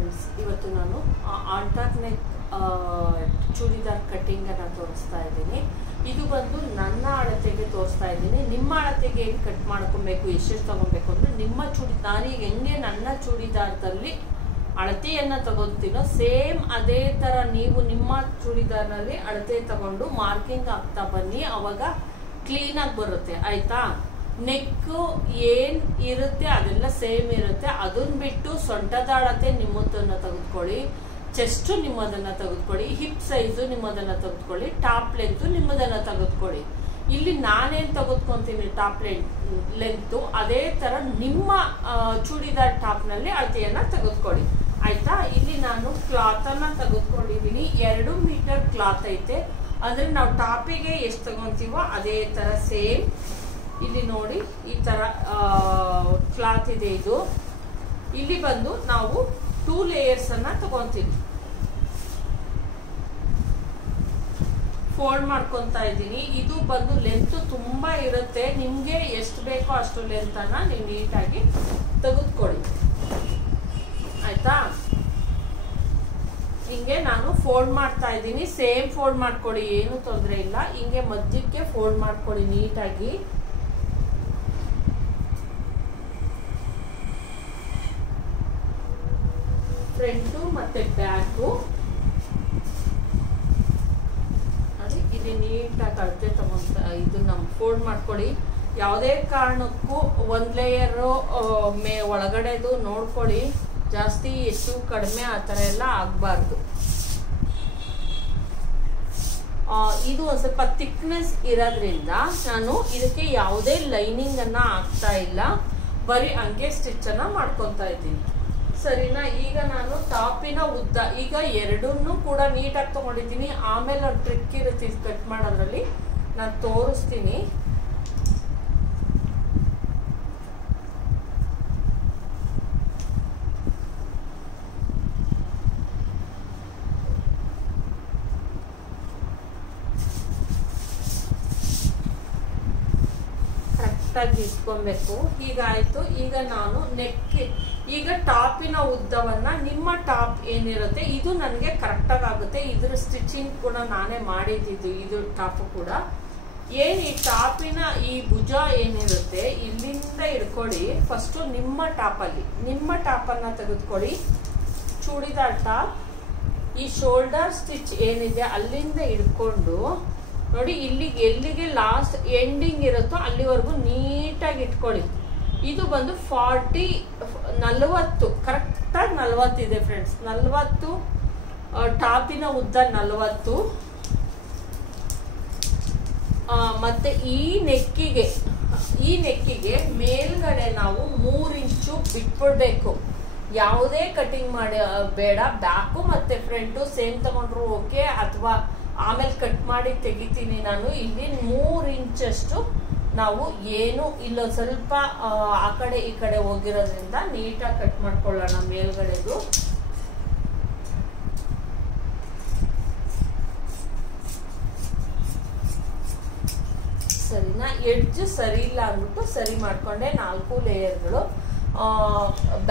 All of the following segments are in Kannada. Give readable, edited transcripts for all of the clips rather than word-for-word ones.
ಫ್ರೆಂಡ್ಸ್, ಇವತ್ತು ನಾನು ಆಲ್ಟರ್ನೇಟ್ ಚೂಡಿದಾರ್ ಕಟ್ಟಿಂಗನ್ನು ತೋರಿಸ್ತಾ ಇದ್ದೀನಿ. ಇದು ಬಂದು ನನ್ನ ಅಳತೆಗೆ ತೋರಿಸ್ತಾ ಇದ್ದೀನಿ. ನಿಮ್ಮ ಅಳತೆಗೆ ಏನು ಕಟ್ ಮಾಡ್ಕೊಬೇಕು, ಎಷ್ಟೆಷ್ಟು ತೊಗೊಬೇಕು ಅಂದರೆ ನಿಮ್ಮ ನಾನೀಗ ಹೆಂಗೆ ನನ್ನ ಚೂಡಿದಾರದಲ್ಲಿ ಅಳತೆಯನ್ನು ತಗೊತೀನೋ ಸೇಮ್ ಅದೇ ಥರ ನೀವು ನಿಮ್ಮ ಚೂಡಿದಾರ್ನಲ್ಲಿ ಅಳತೆ ತಗೊಂಡು ಮಾರ್ಕಿಂಗ್ ಆಗ್ತಾ ಬನ್ನಿ. ಅವಾಗ ಕ್ಲೀನಾಗಿ ಬರುತ್ತೆ, ಆಯಿತಾ. ನೆಕ್ಕು ಏನು ಇರುತ್ತೆ ಅದೆಲ್ಲ ಸೇಮ್ ಇರುತ್ತೆ. ಅದನ್ನ ಬಿಟ್ಟು ಸೊಂಟದ ಅಳತೆ ನಿಮ್ಮದನ್ನು ತೆಗೆದುಕೊಳ್ಳಿ, ಚೆಸ್ಟು ನಿಮ್ಮದನ್ನು ತೆಗೆದುಕೊಳ್ಳಿ, ಹಿಪ್ ಸೈಜು ನಿಮ್ಮದನ್ನು ತೆಗೆದುಕೊಳ್ಳಿ, ಟಾಪ್ ಲೆಂತು ನಿಮ್ಮದನ್ನು ತೆಗೆದುಕೊಳ್ಳಿ. ಇಲ್ಲಿ ನಾನೇನು ತೆಗೆದುಕೊತೀನಿ ಟಾಪ್ ಲೆಂತು, ಅದೇ ಥರ ನಿಮ್ಮ ಚೂಡಿದಾರ್ ಟಾಪ್ನಲ್ಲಿ ಅಳತೆಯನ್ನು ತೆಗೆದುಕೊಳ್ಳಿ, ಆಯಿತಾ. ಇಲ್ಲಿ ನಾನು ಕ್ಲಾತನ್ನು ತೆಗೆದುಕೊಂಡಿದ್ದೀನಿ. 2 ಮೀಟರ್ ಕ್ಲಾತ್ ಐತೆ. ಅಂದರೆ ನಾವು ಟಾಪಿಗೆ ಎಷ್ಟು ತಗೊತೀವೋ ಅದೇ ಥರ ಸೇಮ್ ಇಲ್ಲಿ ನೋಡಿ ಈ ಥರ ಕ್ಲಾತ್ ಇದೆ. ಇದು ಇಲ್ಲಿ ಬಂದು ನಾವು 2 ಲೇಯರ್ಸನ್ನು ತಗೊತೀವಿ. ಫೋಲ್ಡ್ ಮಾಡ್ಕೊತಾ ಇದ್ದೀನಿ. ಇದು ಬಂದು ಲೆಂತ್ ತುಂಬ ಇರುತ್ತೆ. ನಿಮಗೆ ಎಷ್ಟು ಬೇಕೋ ಅಷ್ಟು ಲೆಂತನ್ನು ನೀವು ನೀಟಾಗಿ ತೆಗೆದುಕೊಳ್ಳಿ, ಆಯಿತಾ. ಹಿಂಗೆ ನಾನು ಫೋಲ್ಡ್ ಮಾಡ್ತಾ ಇದ್ದೀನಿ. ಸೇಮ್ ಫೋಲ್ಡ್ ಮಾಡ್ಕೊಳ್ಳಿ, ಏನು ತೊಂದರೆ ಇಲ್ಲ. ಹಿಂಗೆ ಮಧ್ಯಕ್ಕೆ ಫೋಲ್ಡ್ ಮಾಡ್ಕೊಳ್ಳಿ ನೀಟಾಗಿ. ಫ್ರಂಟು ಮತ್ತೆ ಬ್ಯಾಕು ನೋಡಿ ಇಲ್ಲಿ ನೀಟಾಗಿ ಅಳತೆ ತಗೊಂತ ಇದನ್ನ ಫೋಲ್ಡ್ ಮಾಡ್ಕೊಳ್ಳಿ. ಯಾವುದೇ ಕಾರಣಕ್ಕೂ 1 ಲೇಯರು ಒಳಗಡೆದು ನೋಡ್ಕೊಳ್ಳಿ. ಜಾಸ್ತಿ ಹೆಚ್ಚು ಕಡಿಮೆ ಆ ಥರ ಎಲ್ಲ ಆಗಬಾರ್ದು. ಇದು ಒಂದು ಸ್ವಲ್ಪ ಥಿಕ್ನೆಸ್ ಇರೋದ್ರಿಂದ ನಾನು ಇದಕ್ಕೆ ಯಾವುದೇ ಲೈನಿಂಗನ್ನು ಹಾಕ್ತಾ ಇಲ್ಲ, ಬರೀ ಹಂಗೆ ಸ್ಟಿಚ್ಚನ್ನು ಮಾಡ್ಕೊತಾ ಇದ್ದೀನಿ, ಸರಿನಾ. ಈಗ ನಾನು ಟಾಪಿನ ಉದ್ದ ಈಗ ಎರಡನ್ನೂ ಕೂಡ ನೀಟಾಗಿ ತೊಗೊಂಡಿದ್ದೀನಿ. ಆಮೇಲೆ ಒಂದು ಟ್ರಿಕ್ ಇರುತ್ತೆ ಕಟ್ ಮಾಡೋದ್ರಲ್ಲಿ, ನಾನು ತೋರಿಸ್ತೀನಿ. ಕರೆಕ್ಟಾಗಿ ಇಟ್ಕೊಬೇಕು. ಹೀಗಾಯಿತು. ಈಗ ನಾನು ಈಗ ಟಾಪಿನ ಉದ್ದವನ್ನು ನಿಮ್ಮ ಟಾಪ್ ಏನಿರುತ್ತೆ ಇದು ನನಗೆ ಕರೆಕ್ಟಾಗಿ ಆಗುತ್ತೆ. ಇದ್ರ ಸ್ಟಿಚಿಂಗ್ ಕೂಡ ನಾನೇ ಮಾಡಿದ್ದು. ಇದು ಟಾಪು ಕೂಡ ಏನು ಈ ಟಾಪಿನ ಈ ಭುಜ ಏನಿರುತ್ತೆ ಇಲ್ಲಿಂದ ಹಿಡ್ಕೊಳ್ಳಿ. ಫಸ್ಟು ನಿಮ್ಮ ಟಾಪನ್ನು ತೆಗೆದುಕೊಳ್ಳಿ. ಚೂಡಿದಾರ್ ಟಾಪ್ ಈ ಶೋಲ್ಡರ್ ಸ್ಟಿಚ್ ಏನಿದೆ ಅಲ್ಲಿಂದ ಹಿಡ್ಕೊಂಡು ನೋಡಿ ಇಲ್ಲಿಗೆ ಎಲ್ಲಿಗೆ ಲಾಸ್ಟ್ ಎಂಡಿಂಗ್ ಇರುತ್ತೋ ಅಲ್ಲಿವರೆಗೂ ನೀಟಾಗಿ ಇಟ್ಕೊಳ್ಳಿ. ಇದು ಬಂದು 40 ಕರೆಕ್ಟಾಗಿ 40 ಇದೆ ಫ್ರೆಂಡ್ಸ್. 40 ಟಾಪಿನ ಉದ್ದ 40. ಮತ್ತೆ ಈ ನೆಕ್ಕಿಗೆ ಮೇಲ್ಗಡೆ ನಾವು 3 ಇಂಚು ಬಿಟ್ಬಿಡ್ಬೇಕು. ಯಾವುದೇ ಕಟಿಂಗ್ ಮಾಡಿ ಬೇಡ. ಬ್ಯಾಕು ಮತ್ತೆ ಫ್ರಂಟು ಸೇಮ್ ತಗೊಂಡ್ರು ಓಕೆ, ಅಥವಾ ಆಮೇಲೆ ಕಟ್ ಮಾಡಿ ತೆಗಿತೀನಿ ನಾನು. ಇಲ್ಲಿ 3 ಇಂಚಷ್ಟು ನಾವು ಏನು ಇಲ್ಲೊಂದು ಸ್ವಲ್ಪ ಆ ಕಡೆ ಈ ಕಡೆ ಹೋಗಿರೋದ್ರಿಂದ ನೀಟಾಗಿ ಕಟ್ ಮಾಡ್ಕೊಳ್ಳೋಣ ಮೇಲ್ಗಡೆದು. ಸರಿನಾ. ಎಡ್ಜ್ ಸರಿ ಇಲ್ಲ ಅಂದ್ಬಿಟ್ಟು ಸರಿ ಮಾಡ್ಕೊಂಡೆ. 4 ಲೇಯರ್ಗಳು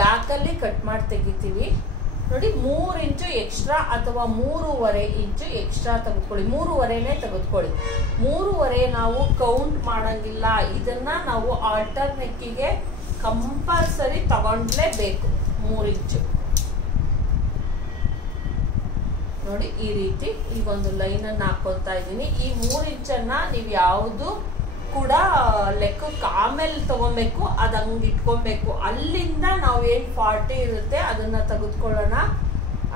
ಬ್ಯಾಕಲ್ಲಿ ಕಟ್ ಮಾಡಿ ತೆಗಿತೀವಿ ನೋಡಿ. 3 ಇಂಚು ಎಕ್ಸ್ಟ್ರಾ ಅಥವಾ 3.5 ಇಂಚು ಎಕ್ಸ್ಟ್ರಾ ತೆಗೆದುಕೊಳ್ಳಿ. 3.5ನೇ ತೆಗೆದುಕೊಳ್ಳಿ. 3.5 ನಾವು ಕೌಂಟ್ ಮಾಡಂಗಿಲ್ಲ. ಇದನ್ನ ನಾವು ಆಲ್ಟರ್ ನೆಕ್ಕಿಗೆ ಕಂಪಲ್ಸರಿ ತಗೊಂಡ್ಲೇಬೇಕು. 3 ಇಂಚು ನೋಡಿ ಈ ರೀತಿ ಈಗೊಂದು ಲೈನನ್ನು ಹಾಕೊತಾ ಇದ್ದೀನಿ. ಈ 3 ಇಂಚನ್ನ ನೀವು ಯಾವುದು ಕೂಡ ಲೆಕ್ಕಕ್ಕೆ ಆಮೇಲೆ ತಗೊಬೇಕು, ಅದು ಹಂಗೆ ಇಟ್ಕೊಬೇಕು. ಅಲ್ಲಿಂದ ನಾವೇನು 40 ಇರುತ್ತೆ ಅದನ್ನು ತೆಗೆದುಕೊಳ್ಳೋಣ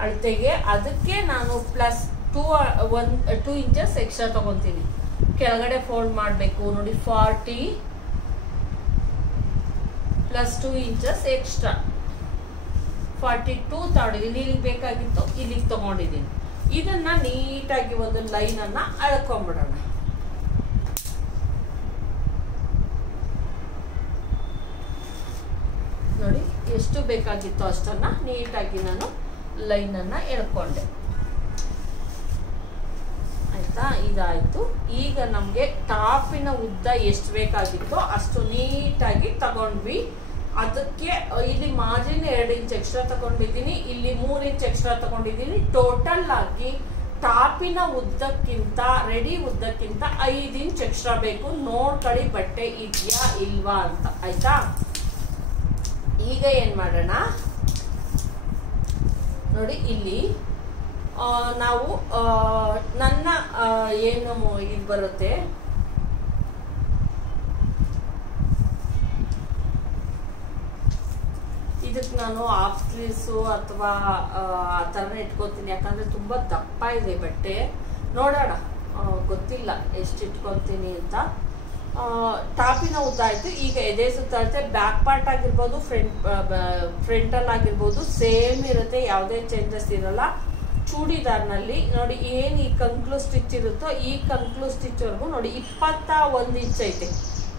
ಅಳತೆಗೆ. ಅದಕ್ಕೆ ನಾನು ಪ್ಲಸ್ 2 ಇಂಚಸ್ ಎಕ್ಸ್ಟ್ರಾ ತಗೊತೀನಿ. ಕೆಳಗಡೆ ಫೋಲ್ಡ್ ಮಾಡಬೇಕು ನೋಡಿ. 40 ಪ್ಲಸ್ 2 ಇಂಚಸ್ ಎಕ್ಸ್ಟ್ರಾ 42 ತಗೊಂಡಿದ್ದೀನಿ. ಇಲ್ಲಿಗೆ ಬೇಕಾಗಿತ್ತು ಇಲ್ಲಿಗೆ ತಗೊಂಡಿದ್ದೀನಿ. ಇದನ್ನ ನೀಟಾಗಿ ಒಂದು ಲೈನನ್ನು ಅಳ್ಕೊಂಡ್ಬಿಡೋಣ. ನೋಡಿ ಎಷ್ಟು ಬೇಕಾಗಿತ್ತು ಅಷ್ಟನ್ನ ನೀಟಾಗಿ ನಾನು ಲೈನನ್ನು ಎಳ್ಕೊಂಡೆ, ಆಯ್ತಾ. ಇದಾಯ್ತು. ಈಗ ನಮಗೆ ಟಾಪಿನ ಉದ್ದ ಎಷ್ಟು ಬೇಕಾಗಿತ್ತೋ ಅಷ್ಟು ನೀಟಾಗಿ ತಗೊಂಡ್ವಿ. ಅದಕ್ಕೆ ಇಲ್ಲಿ ಮಾರ್ಜಿನ್ 2 ಇಂಚ್ ಎಕ್ಸ್ಟ್ರಾ ತಗೊಂಡಿದ್ದೀನಿ, ಇಲ್ಲಿ 3 ಇಂಚ್ ಎಕ್ಸ್ಟ್ರಾ ತಗೊಂಡಿದ್ದೀನಿ. ಟೋಟಲ್ ಆಗಿ ಟಾಪಿನ ಉದ್ದಕ್ಕಿಂತ ರೆಡಿ ಉದ್ದಕ್ಕಿಂತ 5 ಇಂಚ್ ಎಕ್ಸ್ಟ್ರಾ ಬೇಕು. ನೋಡ್ಕೊಳ್ಳಿ ಬಟ್ಟೆ ಇದೆಯಾ ಇಲ್ವಾ ಅಂತ, ಆಯ್ತಾ. ಈಗ ಏನ್ ಮಾಡೋಣ ನೋಡಿ, ಇಲ್ಲಿ ನಾವು ನನ್ನ ಏನು ಇದು ಬರುತ್ತೆ ಇದಕ್ಕೆ ನಾನು ಹಾಫ್ ಸ್ಲೀವ್ಸು ಅಥವಾ ಆ ಥರನೇ ಇಟ್ಕೊತೀನಿ. ಯಾಕಂದ್ರೆ ತುಂಬಾ ದಪ್ಪ ಇದೆ ಬಟ್ಟೆ. ನೋಡೋಣ, ಗೊತ್ತಿಲ್ಲ ಎಷ್ಟು ಇಟ್ಕೊತೀನಿ ಅಂತ. ಟಾಪಿನ ಉದ್ದ ಆಯ್ತು. ಈಗ ಎದೆ ಸುತ್ತಾಗುತ್ತೆ. ಬ್ಯಾಕ್ ಪಾರ್ಟ್ ಆಗಿರ್ಬೋದು, ಫ್ರಂಟಲ್ ಆಗಿರ್ಬೋದು ಸೇಮ್ ಇರುತ್ತೆ, ಯಾವುದೇ ಚೇಂಜಸ್ ಇರಲ್ಲ. ಚೂಡಿದಾರ್ನಲ್ಲಿ ನೋಡಿ ಏನ್ ಈ ಕಂಕ್ಲು ಸ್ಟಿಚ್ ಇರುತ್ತೋ ಈ ಕಂಕ್ಲು ಸ್ಟಿಚ್ ವರೆಗೂ ನೋಡಿ 21 ಇಂಚ್ ಐತೆ.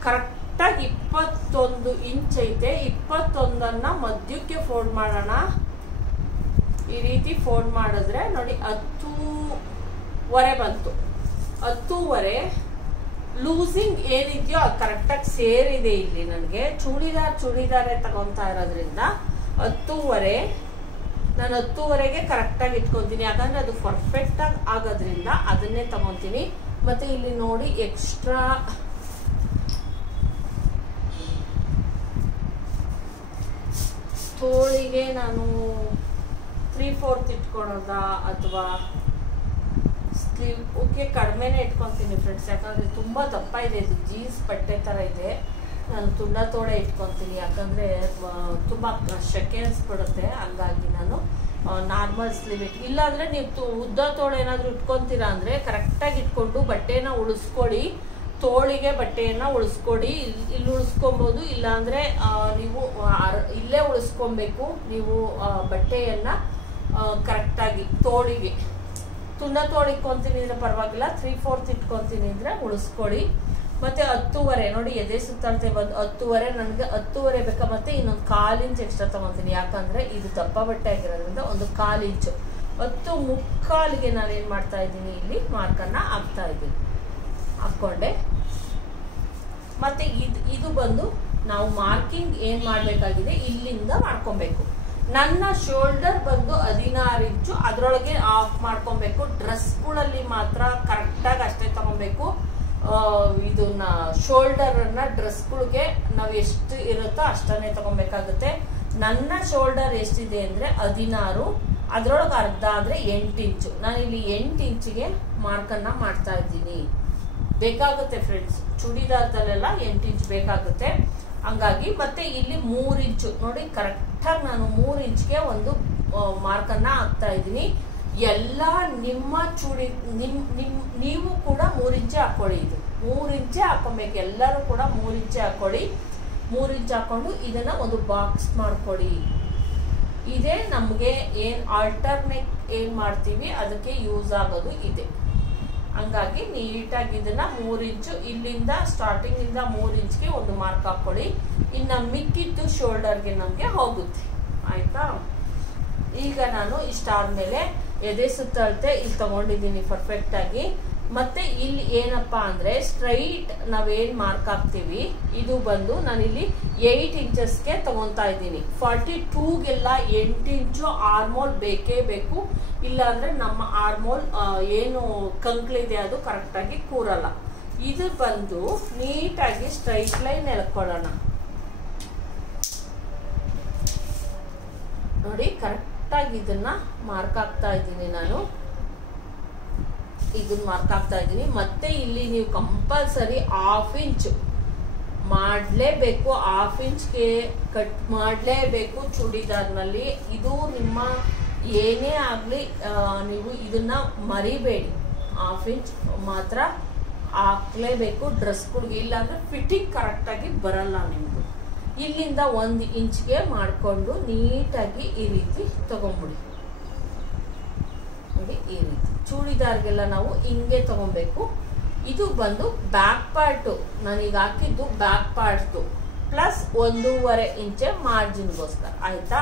ಕರೆಕ್ಟಾಗಿ 21 ಇಂಚ್ ಐತೆ. 21ಅನ್ನ ಮಧ್ಯಕ್ಕೆ ಫೋಲ್ಡ್ ಮಾಡೋಣ. ಈ ರೀತಿ ಫೋಲ್ಡ್ ಮಾಡಿದ್ರೆ ನೋಡಿ 10ವರೆ ಬಂತು. 10ವರೆ ಲೂಸಿಂಗ್ ಏನಿದೆಯೋ ಅದು ಕರೆಕ್ಟಾಗಿ ಸೇರಿದೆ ಇಲ್ಲಿ. ನನಗೆ ಚೂಡಿದಾರೇ ತಗೊಂತಾ ಇರೋದ್ರಿಂದ 10ವರೆ, ನಾನು 10ವರೆಗೆ ಕರೆಕ್ಟಾಗಿ ಇಟ್ಕೊತೀನಿ. ಯಾಕಂದ್ರೆ ಅದು ಪರ್ಫೆಕ್ಟ್ ಆಗಿ ಆಗೋದ್ರಿಂದ ಅದನ್ನೇ ತಗೊಂತೀನಿ. ಮತ್ತೆ ಇಲ್ಲಿ ನೋಡಿ ಎಕ್ಸ್ಟ್ರಾ ತೋಳಿಗೆ ನಾನು 3/4 ಇಟ್ಕೊಳೋದಾ ಅಥವಾ ಸ್ಲೀವ್ ಓಕೆ ಕಡಿಮೆನೆ ಇಟ್ಕೊತೀನಿ ಫ್ರೆಂಡ್ಸ್. ಯಾಕಂದ್ರೆ ತುಂಬಾ ದಪ್ಪ ಇದೆ, ಇದು ಜೀನ್ಸ್ ಬಟ್ಟೆ ತರ ಇದೆ. ನಾನು ತುಂಡ ತೋಳೆ ಇಟ್ಕೊತೀನಿ, ಯಾಕಂದ್ರೆ ತುಂಬಾ ಶೆಕೆ ಅನ್ಸ್ಬಿಡುತ್ತೆ. ಹಂಗಾಗಿ ನಾನು ನಾರ್ಮಲ್ ಸ್ಲೀವ್ ಇಲ್ಲಾಂದ್ರೆ ನೀವು ಉದ್ದ ತೋಳೆ ಏನಾದ್ರು ಇಟ್ಕೊಂತೀರಾ ಅಂದ್ರೆ ಕರೆಕ್ಟಾಗಿ ಇಟ್ಕೊಂಡು ಬಟ್ಟೆನ ಉಳಿಸ್ಕೊಳ್ಳಿ. ತೋಳಿಗೆ ಬಟ್ಟೆಯನ್ನ ಉಳಿಸ್ಕೊಡಿ. ಇಲ್ಲಿ ಉಳಿಸ್ಕೊಬಹುದು, ಇಲ್ಲಾಂದ್ರೆ ನೀವು ಇಲ್ಲೇ ಉಳಿಸ್ಕೊಬೇಕು ನೀವು ಬಟ್ಟೆಯನ್ನ ಕರೆಕ್ಟಾಗಿ. ತೋಳಿಗೆ ತುಂಡ ತೋಳು ಇಟ್ಕೊಂತೀನಿ ಅಂದ್ರೆ ಪರವಾಗಿಲ್ಲ, 3/4 ಇಟ್ಕೊಂತೀನಿ ಅಂದ್ರೆ ಉಳಿಸ್ಕೊಳ್ಳಿ. ಮತ್ತೆ 10ವರೆ ನೋಡಿ ಎದೆ ಸುತ್ತಾಡ್ತೆ ಬಂದು 10ವರೆ, ನನಗೆ 10ವರೆ ಬೇಕಾ. ಮತ್ತೆ ಇನ್ನೊಂದು 1/4 ಇಂಚ್ ಎಕ್ಸ್ಟ್ರಾ ತಗೊಂತೀನಿ. ಯಾಕಂದ್ರೆ ಇದು ದಪ್ಪ ಬಟ್ಟೆ ಆಗಿರೋದ್ರಿಂದ ಒಂದು 1/4 ಇಂಚು. 10 ಮುಕ್ಕಾಲಿಗೆ ನಾನು ಏನ್ ಮಾಡ್ತಾ ಇದ್ದೀನಿ, ಇಲ್ಲಿ ಮಾರ್ಕನ್ನ ಹಾಕ್ತಾ ಇದ್ದೀನಿ. ಹಾಕೊಂಡೆ. ಮತ್ತೆ ಇದು ಬಂದು ನಾವು ಮಾರ್ಕಿಂಗ್ ಏನ್ ಮಾಡ್ಬೇಕಾಗಿದೆ, ಇಲ್ಲಿಂದ ಮಾಡ್ಕೊಬೇಕು. ನನ್ನ ಶೋಲ್ಡರ್ ಬಂದು 16 ಇಂಚು, ಅದರೊಳಗೆ ಆಫ್ ಮಾಡ್ಕೊಬೇಕು. ಡ್ರೆಸ್ಗಳಲ್ಲಿ ಮಾತ್ರ ಕರೆಕ್ಟಾಗಿ ಅಷ್ಟೇ ತಗೊಬೇಕು. ಇದನ್ನ ಶೋಲ್ಡರ್ ಅನ್ನ ಡ್ರೆಸ್ಗಳಿಗೆ ನಾವು ಎಷ್ಟು ಇರುತ್ತೋ ಅಷ್ಟನ್ನೇ ತಗೊಬೇಕಾಗುತ್ತೆ. ನನ್ನ ಶೋಲ್ಡರ್ ಎಷ್ಟಿದೆ ಅಂದ್ರೆ 16, ಅದರೊಳಗೆ ಅರ್ಧ ಆದ್ರೆ 8 ಇಂಚು. ನಾನು ಇಲ್ಲಿ 8 ಇಂಚಿಗೆ ಮಾರ್ಕನ್ನ ಮಾಡ್ತಾ ಇದ್ದೀನಿ. ಬೇಕಾಗುತ್ತೆ ಫ್ರೆಂಡ್ಸ್, ಚೂಡಿದಾರದಲ್ಲೆಲ್ಲ 8 ಇಂಚ್ ಬೇಕಾಗುತ್ತೆ. ಹಂಗಾಗಿ ಮತ್ತೆ ಇಲ್ಲಿ 3 ಇಂಚು ನೋಡಿ ಕರೆಕ್ಟಾಗಿ ನಾನು 3 ಇಂಚ್ಗೆ ಒಂದು ಮಾರ್ಕನ್ನ ಹಾಕ್ತಾ ಇದ್ದೀನಿ. ಎಲ್ಲ ನಿಮ್ಮ ನೀವು ಕೂಡ 3 ಇಂಚೆ ಹಾಕೊಳ್ಳಿ. ಇದು 3 ಇಂಚೆ ಹಾಕೊಬೇಕು. ಎಲ್ಲರೂ ಕೂಡ 3 ಇಂಚೆ ಹಾಕೊಳ್ಳಿ. 3 ಇಂಚ್ ಹಾಕೊಂಡು ಇದನ್ನ ಒಂದು ಬಾಕ್ಸ್ ಮಾಡ್ಕೊಡಿ. ಇದೇ ನಮ್ಗೆ ಏನ್ ಆಲ್ಟರ್ನೇಟ್ ಏನ್ ಮಾಡ್ತೀವಿ ಅದಕ್ಕೆ ಯೂಸ್ ಆಗೋದು ಇದೆ. ಹಂಗಾಗಿ ನೀಟಾಗಿ ಇದನ್ನ 3 ಇಂಚು ಇಲ್ಲಿಂದ ಸ್ಟಾರ್ಟಿಂಗ್ ಇಂದ 3 ಇಂಚ್ಗೆ ಒಂದು ಮಾರ್ಕ್ ಹಾಕೊಳ್ಳಿ. ಇನ್ನ ಮಿಕ್ಕಿದ್ದು ಶೋಲ್ಡರ್ಗೆ ನಮ್ಗೆ ಹೋಗುತ್ತೆ, ಆಯ್ತಾ. ಈಗ ನಾನು ಇಷ್ಟಾದ್ಮೇಲೆ ಎದೆ ಸುತ್ತಳತೆ ಇಲ್ಲಿ ತಗೊಂಡಿದ್ದೀನಿ ಪರ್ಫೆಕ್ಟ್ ಆಗಿ. ಮತ್ತೆ ಇಲ್ಲಿ ಏನಪ್ಪಾ ಅಂದ್ರೆ ಸ್ಟ್ರೈಟ್ ನಾವೇನ್ ಮಾರ್ಕ್ ಹಾಕ್ತಿವಿ ಇದು ಬಂದು ನಾನಿಲ್ಲಿ 8 ಇಂಚಸ್ಗೆ ತಗೊಂತಾ ಇದ್ದೀನಿ. 42ಗೆಲ್ಲ 8 ಇಂಚು ಆರ್ಮೋಲ್ ಬೇಕೇ ಬೇಕು. ಇಲ್ಲ ಅಂದ್ರೆ ನಮ್ಮ ಆರ್ಮೋಲ್ ಏನು ಕಂಕ್ಲಿದೆ ಅದು ಕರೆಕ್ಟ್ ಆಗಿ ಕೂರಲ್ಲ. ಇದು ಬಂದು ನೀಟಾಗಿ ಸ್ಟ್ರೈಟ್ ಲೈನ್ ಎಳ್ಕೊಳ್ಳೋಣ. ನೋಡಿ ಕರೆಕ್ಟ್ ಆಗಿ ಇದನ್ನ ಮಾರ್ಕ್ ಹಾಕ್ತಾ ಇದ್ದೀನಿ. ನಾನು ಇದನ್ನ ಮಾರ್ಕ್ ಹಾಕ್ತಾ ಇದ್ದೀನಿ. ಮತ್ತೆ ಇಲ್ಲಿ ನೀವು ಕಂಪಲ್ಸರಿ 1/2 ಇಂಚ್ ಮಾಡಲೇಬೇಕು. 1/2 ಇಂಚ್ಗೆ ಕಟ್ ಮಾಡಲೇಬೇಕು ಚೂಡಿದಾರ್ನಲ್ಲಿ. ಇದು ನಿಮ್ಮ ಏನೇ ಆಗ್ಲಿ ನೀವು ಇದನ್ನ ಮರಿಬೇಡಿ. 1/2 ಇಂಚ್ ಮಾತ್ರ ಹಾಕ್ಲೇಬೇಕು ಡ್ರೆಸ್ಗಳಿಗೆ, ಇಲ್ಲಾಂದ್ರೆ ಫಿಟ್ಟಿಂಗ್ ಕರೆಕ್ಟ್ ಆಗಿ ಬರಲ್ಲ ನಿಮ್ದು. ಇಲ್ಲಿಂದ 1 ಇಂಚ್ಗೆ ಮಾಡಿಕೊಂಡು ನೀಟಾಗಿ ಈ ರೀತಿ ತಗೊಂಡ್ಬಿಡಿ. ನೋಡಿ ಈ ರೀತಿ ಚೂಡಿದಾರ್ಗೆಲ್ಲ ನಾವು ಹಿಂಗೆ ತಗೊಬೇಕು. ಇದು ಬಂದು ಬ್ಯಾಕ್ ಪಾರ್ಟ್, ನಾನೀಗ ಹಾಕಿದ್ದು ಬ್ಯಾಕ್ ಪಾರ್ಟ್ ಪ್ಲಸ್ 1.5 ಇಂಚೆ ಮಾರ್ಜಿನ್ಗೋಸ್ಕರ, ಆಯ್ತಾ.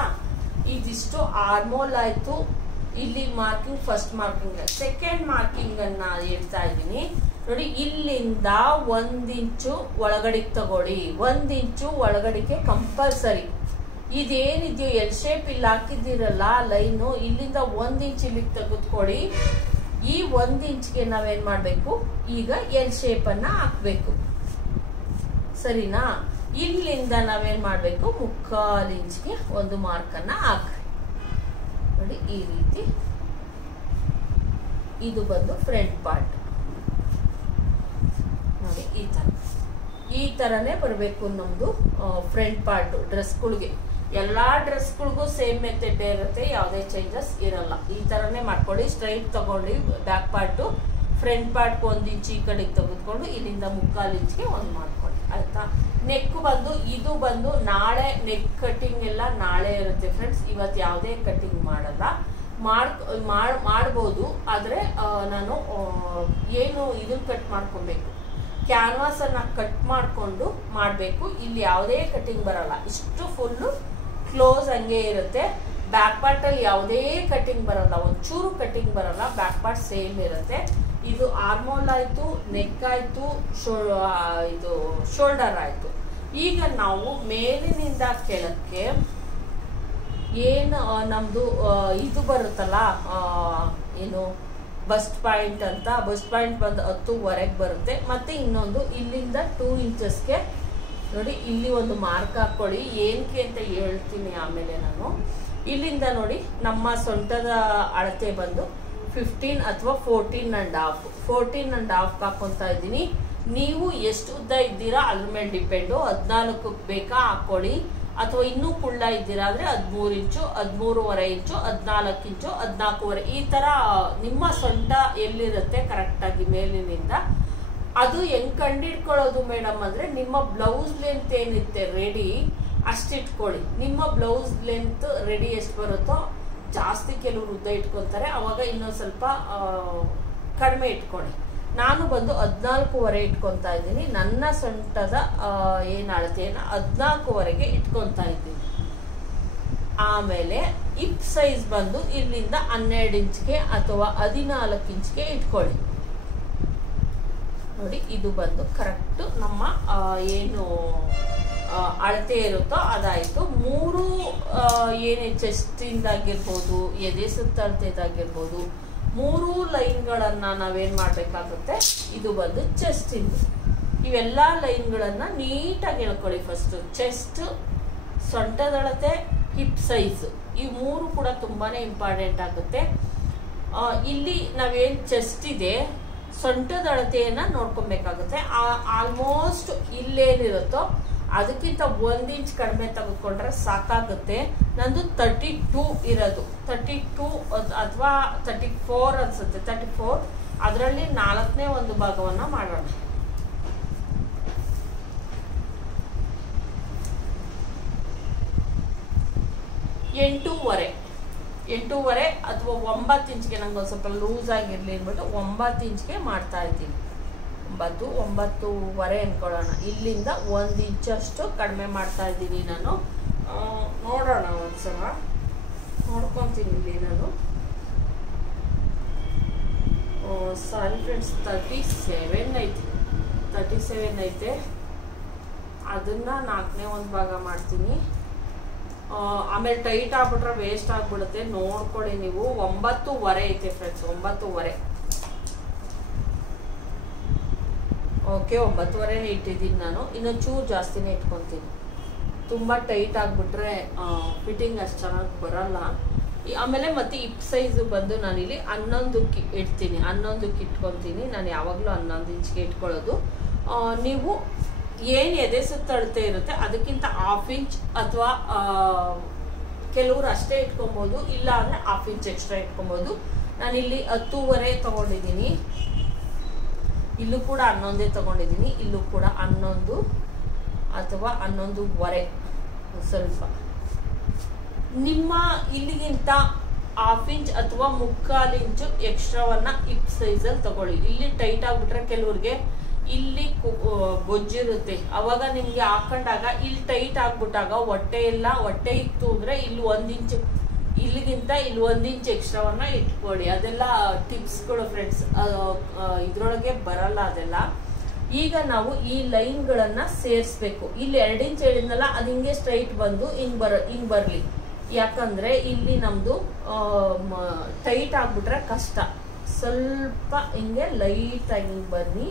ಇದಿಷ್ಟು ಆರ್ಮೋಲ್ ಆಯ್ತು. ಇಲ್ಲಿ marking first marking. Second marking ಅನ್ನ ಹೇಳ್ತಾ ಇದ್ದೀನಿ. ನೋಡಿ ಇಲ್ಲಿಂದ 1 ಇಂಚು ಒಳಗಡೆಗೆ ತಗೊಳ್ಳಿ. 1 ಇಂಚು ಒಳಗಡೆಗೆ ಕಂಪಲ್ಸರಿ. ಇದೇನಿದೆಯೋ ಎಲ್ ಶೇಪ್ ಇಲ್ಲಿ ಹಾಕಿದ್ದೀರಲ್ಲ ಲೈನು, ಇಲ್ಲಿಂದ 1 ಇಂಚ್ ಇಲ್ಲಿಗೆ ತೆಗೆದುಕೊಳ್ಳಿ. ಈ 1 ಇಂಚ್ಗೆ ನಾವೇನ್ ಮಾಡ್ಬೇಕು, ಈಗ ಎಲ್ ಶೇಪ್ ಅನ್ನ ಹಾಕ್ಬೇಕು. ಸರಿನಾ? ಇಲ್ಲಿಂದ ನಾವೇನ್ ಮಾಡ್ಬೇಕು, 3/4 ಇಂಚ್ಗೆ ಒಂದು ಮಾರ್ಕ್ ಅನ್ನ ಹಾಕ್ರಿ. ನೋಡಿ ಈ ರೀತಿ. ಇದು ಬಂದು ಫ್ರಂಟ್ ಪಾರ್ಟ್. ನೋಡಿ ಈ ತರನೇ ಬರಬೇಕು ನಮ್ದು ಫ್ರಂಟ್ ಪಾರ್ಟ್ ಡ್ರೆಸ್ಗಳಿಗೆ. ಎಲ್ಲಾ ಡ್ರೆಸ್ಗಳಿಗೂ ಸೇಮ್ ಮೆಥಡ್ ಇರುತ್ತೆ, ಯಾವುದೇ ಚೇಂಜಸ್ ಇರಲ್ಲ. ಈ ತರನೇ ಮಾಡ್ಕೊಳ್ಳಿ. ಸ್ಟ್ರೈಟ್ ತಗೊಂಡು back part, front part 1 inch ಈ ಕಡೆಗೆ ತೆಗೆದುಕೊಂಡು ಇಲ್ಲಿಂದ 3/4 ಇಂಚ್ಗೆ ಒಂದು ಮಾಡ್ಕೊಳ್ಳಿ. ಆಯ್ತಾ? ನೆಕ್ ಬಂದು ಇದು ಬಂದು ನಾಳೆ ನೆಕ್ ಕಟಿಂಗ್ ಎಲ್ಲ ನಾಳೆ ಇರುತ್ತೆ ಫ್ರೆಂಡ್ಸ್. ಇವತ್ತು ಯಾವುದೇ ಕಟಿಂಗ್ ಮಾಡಲ್ಲ. ಮಾಡ್ಬೋದು, ಆದ್ರೆ ನಾನು ಏನು ಇದನ್ನ ಕಟ್ ಮಾಡ್ಕೊಬೇಕು, ಕ್ಯಾನ್ವಾಸ್ ಅನ್ನ ಕಟ್ ಮಾಡ್ಕೊಂಡು ಮಾಡ್ಬೇಕು. ಇಲ್ಲಿ ಯಾವುದೇ ಕಟಿಂಗ್ ಬರಲ್ಲ. ಇಷ್ಟು ಫುಲ್ ಕ್ಲೋಸ್ ಹಂಗೆ ಇರುತ್ತೆ. ಬ್ಯಾಕ್ ಪಾರ್ಟ್ ಅಲ್ಲಿ ಯಾವುದೇ ಕಟಿಂಗ್ ಬರಲ್ಲ, ಒಂಚೂರು ಕಟಿಂಗ್ ಬರಲ್ಲ. ಬ್ಯಾಕ್ ಪಾರ್ಟ್ ಸೇಮ್ ಇರುತ್ತೆ. ಇದು ಆರ್ಮೋಲ್ ಆಯ್ತು, ನೆಕ್ ಆಯ್ತು, ಇದು ಶೋಲ್ಡರ್ ಆಯ್ತು. ಈಗ ನಾವು ಮೇಲಿನಿಂದ ಕೆಳಕ್ಕೆ ಏನು ನಮ್ದು ಇದು ಬರುತ್ತಲ್ಲ, ಏನು ಬಸ್ಟ್ ಪಾಯಿಂಟ್ ಅಂತ. ಬಸ್ಟ್ ಪಾಯಿಂಟ್ ಬಂದು 10ವರೆಗೆ ಬರುತ್ತೆ. ಮತ್ತೆ ಇನ್ನೊಂದು ಇಲ್ಲಿಂದ 2 ಇಂಚಸ್ಗೆ ನೋಡಿ ಇಲ್ಲಿ ಒಂದು ಮಾರ್ಕ್ ಹಾಕೊಳ್ಳಿ. ಏನಕ್ಕೆ ಅಂತ ಹೇಳ್ತೀನಿ ಆಮೇಲೆ ನಾನು. ಇಲ್ಲಿಂದ ನೋಡಿ ನಮ್ಮ ಸೊಂಟದ ಅಳತೆ ಬಂದು 15 ಅಥವಾ 14.5. 14.5 ಹಾಕೊಂತ ಇದ್ದೀನಿ. ನೀವು ಎಷ್ಟು ಉದ್ದ ಇದ್ದೀರಾ ಅದ್ರ ಮೇಲೆ ಡಿಪೆಂಡು. 14 ಬೇಕಾ ಹಾಕೊಳ್ಳಿ, ಅಥವಾ ಇನ್ನೂ ಕುಳ್ಳ ಇದ್ದೀರಾ ಅಂದ್ರೆ 13 ಇಂಚು, 13.5 ಇಂಚು, 14 ಇಂಚು, 14.5 ಈ ತರ ನಿಮ್ಮ ಸೊಂಟ ಎಲ್ಲಿರುತ್ತೆ ಕರೆಕ್ಟ್ ಆಗಿ ಮೇಲಿನಿಂದ. ಅದು ಹೆಂಗ್ ಕಂಡಿಡ್ಕೊಳ್ಳೋದು ಮೇಡಮ್ ಅಂದ್ರೆ, ನಿಮ್ಮ ಬ್ಲೌಸ್ ಲೆಂತ್ ಏನಿರುತ್ತೆ ರೆಡಿ ಅಷ್ಟಿಟ್ಕೊಳ್ಳಿ. ನಿಮ್ಮ ಬ್ಲೌಸ್ ಲೆಂತ್ ರೆಡಿ ಎಷ್ಟು ಬರುತ್ತೋ, ಜಾಸ್ತಿ ಕೆಲವರು ಉದ್ದ ಇಟ್ಕೊತಾರೆ, ಅವಾಗ ಇನ್ನೊಂದು ಸ್ವಲ್ಪ ಕಡಿಮೆ ಇಟ್ಕೊಳ್ಳಿ. ನಾನು ಬಂದು 14.5 ಇಟ್ಕೊಂತ ಇದ್ದೀನಿ. ನನ್ನ ಸೊಂಟದ ಏನ್ ಅಳತೆಯನ್ನ 14ವರೆಗೆ ಇಟ್ಕೊಂತ ಇದ್ದೀನಿ. ಆಮೇಲೆ ಹಿಪ್ ಸೈಜ್ ಬಂದು ಇಲ್ಲಿಂದ 12 ಇಂಚ್ಗೆ ಅಥವಾ 14 ಇಂಚ್ಗೆ ಇಟ್ಕೊಳ್ಳಿ. ನೋಡಿ ಇದು ಬಂದು ಕರೆಕ್ಟ್ ನಮ್ಮ ಏನು ಅಳತೆ ಇರುತ್ತೋ ಅದಾಯ್ತು. 3 ಏನೇ ಚೆಸ್ಟ್ ಇಂದಾಗಿರ್ಬೋದು, ಎದೆ ಸುತ್ತಳತೆದಾಗಿರ್ಬೋದು, 3 ಲೈನ್ಗಳನ್ನ ನಾವೇನ್ ಮಾಡ್ಬೇಕಾಗುತ್ತೆ, ಇದು ಬಂದು ಚೆಸ್ಟ್ ಇಂದು. ಇವೆಲ್ಲಾ ಲೈನ್ಗಳನ್ನ ನೀಟಾಗಿ ಹೇಳ್ಕೊಳ್ಳಿ. ಫಸ್ಟ್ ಚೆಸ್ಟ್, ಸೊಂಟದಳತೆ, ಹಿಪ್ ಸೈಜ್, ಈ 3 ಕೂಡ ತುಂಬಾನೇ ಇಂಪಾರ್ಟೆಂಟ್ ಆಗುತ್ತೆ. ಇಲ್ಲಿ ನಾವೇನ್ ಚೆಸ್ಟ್ ಇದೆ, ಸೊಂಟದ ಅಳತೆಯನ್ನ ನೋಡ್ಕೊಬೇಕಾಗುತ್ತೆ. ಆಲ್ಮೋಸ್ಟ್ ಇಲ್ಲೇನಿರುತ್ತೋ ಅದಕ್ಕಿಂತ 1 ಇಂಚ್ ಕಡಿಮೆ ತೆಗೆದುಕೊಂಡ್ರೆ ಸಾಕಾಗುತ್ತೆ. ನಂದು 32 ಇರೋದು, 32 ಅಥವಾ 34 ಅನ್ಸುತ್ತೆ, 34. ಅದರಲ್ಲಿ 4ನೇ ಒಂದು ಭಾಗವನ್ನ ಮಾಡೋಣ. ಎಂಟೂವರೆ ಅಥವಾ 9 ಇಂಚ್ಗೆ ನಂಗೆ ಒಂದು ಸ್ವಲ್ಪ ಲೂಸ್ ಆಗಿರ್ಲಿ ಅಂದ್ಬಿಟ್ಟು 9 ಇಂಚ್ಗೆ ಮಾಡ್ತಾ ಇದ್ದೀನಿ. 9.5 ಅನ್ಕೊಳ್ಳೋಣ. ಇಲ್ಲಿಂದ 1 ಇಂಚಷ್ಟು ಕಡಿಮೆ ಮಾಡ್ತಾ ಇದ್ದೀನಿ ನಾನು. ನೋಡೋಣ ಒಂದ್ಸಲ, ನೋಡ್ಕೊತೀನಿ ಇಲ್ಲಿ ನಾನು. ಸಾರಿ ಫ್ರೆಂಡ್ಸ್, 37 ಐತೆ. ಅದನ್ನ 4ನೇ ಒಂದು ಭಾಗ ಮಾಡ್ತೀನಿ. ಆಮೇಲೆ ಟೈಟ್ ಆಗ್ಬಿಟ್ರೆ ವೇಸ್ಟ್ ಆಗ್ಬಿಡುತ್ತೆ, ನೋಡ್ಕೊಳ್ಳಿ ನೀವು. 9.5 ಐತೆ ಫ್ರೆಂಡ್ಸ್, 9.5. ಓಕೆ, 9.5 ಇಟ್ಟಿದ್ದೀನಿ ನಾನು. ಇನ್ನು ಚೂರು ಜಾಸ್ತಿನೇ ಇಟ್ಕೊತೀನಿ. ತುಂಬಾ ಟೈಟ್ ಆಗ್ಬಿಟ್ರೆ ಫಿಟ್ಟಿಂಗ್ ಅಷ್ಟು ಚೆನ್ನಾಗಿ ಬರಲ್ಲ. ಆಮೇಲೆ ಮತ್ತೆ ಹಿಪ್ ಸೈಜ್ ಬಂದು ನಾನಿಲ್ಲಿ 11ಕ್ಕೆ ಇಡ್ತೀನಿ, 11ಕ್ಕೆ ಇಟ್ಕೊತೀನಿ. ನಾನು ಯಾವಾಗಲೂ 11 ಇಂಚ್ಗೆ ಇಟ್ಕೊಳ್ಳೋದು. ನೀವು ಏನು ಎದೆ ಸುತ್ತಳತೆ ಇರುತ್ತೆ ಅದಕ್ಕಿಂತ 1/2 ಇಂಚ್ ಅಥವಾ ಕೆಲವರು ಅಷ್ಟೇ ಇಟ್ಕೊಬೋದು, ಇಲ್ಲ ಅಂದ್ರೆ 1/2 ಇಂಚ್ ಎಕ್ಸ್ಟ್ರಾ ಇಟ್ಕೊಬೋದು. ನಾನಿಲ್ಲಿ 10.5 ತಗೊಂಡಿದ್ದೀನಿ. ಇಲ್ಲೂ ಕೂಡ 11 ತಗೊಂಡಿದ್ದೀನಿ. ಇಲ್ಲೂ ಕೂಡ 11 ಅಥವಾ 11.5 ಸ್ವಲ್ಪ. ನಿಮ್ಮ ಇಲ್ಲಿಗಿಂತ 1/2 ಇಂಚ್ ಅಥವಾ 3/4 ಇಂಚು ಎಕ್ಸ್ಟ್ರಾವನ್ನ ಹಿಪ್ ಸೈಜಲ್ಲಿ ತಗೊಳ್ಳಿ. ಇಲ್ಲಿ ಟೈಟ್ ಆಗ್ಬಿಟ್ರೆ ಕೆಲವ್ರಿಗೆ ಇಲ್ಲಿ ಬೊಜ್ಜಿರುತ್ತೆ, ಅವಾಗ ನಿಮ್ಗೆ ಹಾಕೊಂಡಾಗ ಇಲ್ಲಿ ಟೈಟ್ ಆಗ್ಬಿಟ್ಟಾಗ ಹೊಟ್ಟೆ ಇತ್ತು ಅಂದ್ರೆ ಇಲ್ಲಿ 1 ಇಂಚ್ ಇಲ್ಲಿಗಿಂತ ಇಲ್ಲಿ 1 ಇಂಚ್ ಎಕ್ಸ್ಟ್ರಾವನ್ನ ಇಟ್ಕೊಳ್ಳಿ. ಅದೆಲ್ಲ ಟಿಪ್ಸ್ಗಳು ಫ್ರೆಂಡ್ಸ್, ಇದ್ರೊಳಗೆ ಬರಲ್ಲ ಅದೆಲ್ಲ. ಈಗ ನಾವು ಈ ಲೈನ್ಗಳನ್ನ ಸೇರಿಸ್ಬೇಕು. ಇಲ್ಲಿ 2 ಇಂಚ್ ಹೇಳಿದ್ನಲ್ಲ, ಅದು ಹಿಂಗೆ ಸ್ಟ್ರೈಟ್ ಬಂದು ಹಿಂಗ್ ಬರ್ಲಿ. ಯಾಕಂದ್ರೆ ಇಲ್ಲಿ ನಮ್ದು ಟೈಟ್ ಆಗ್ಬಿಟ್ರೆ ಕಷ್ಟ. ಸ್ವಲ್ಪ ಹಿಂಗೆ ಲೈಟ್ ಆಗಿ ಹಿಂಗ್ ಬನ್ನಿ.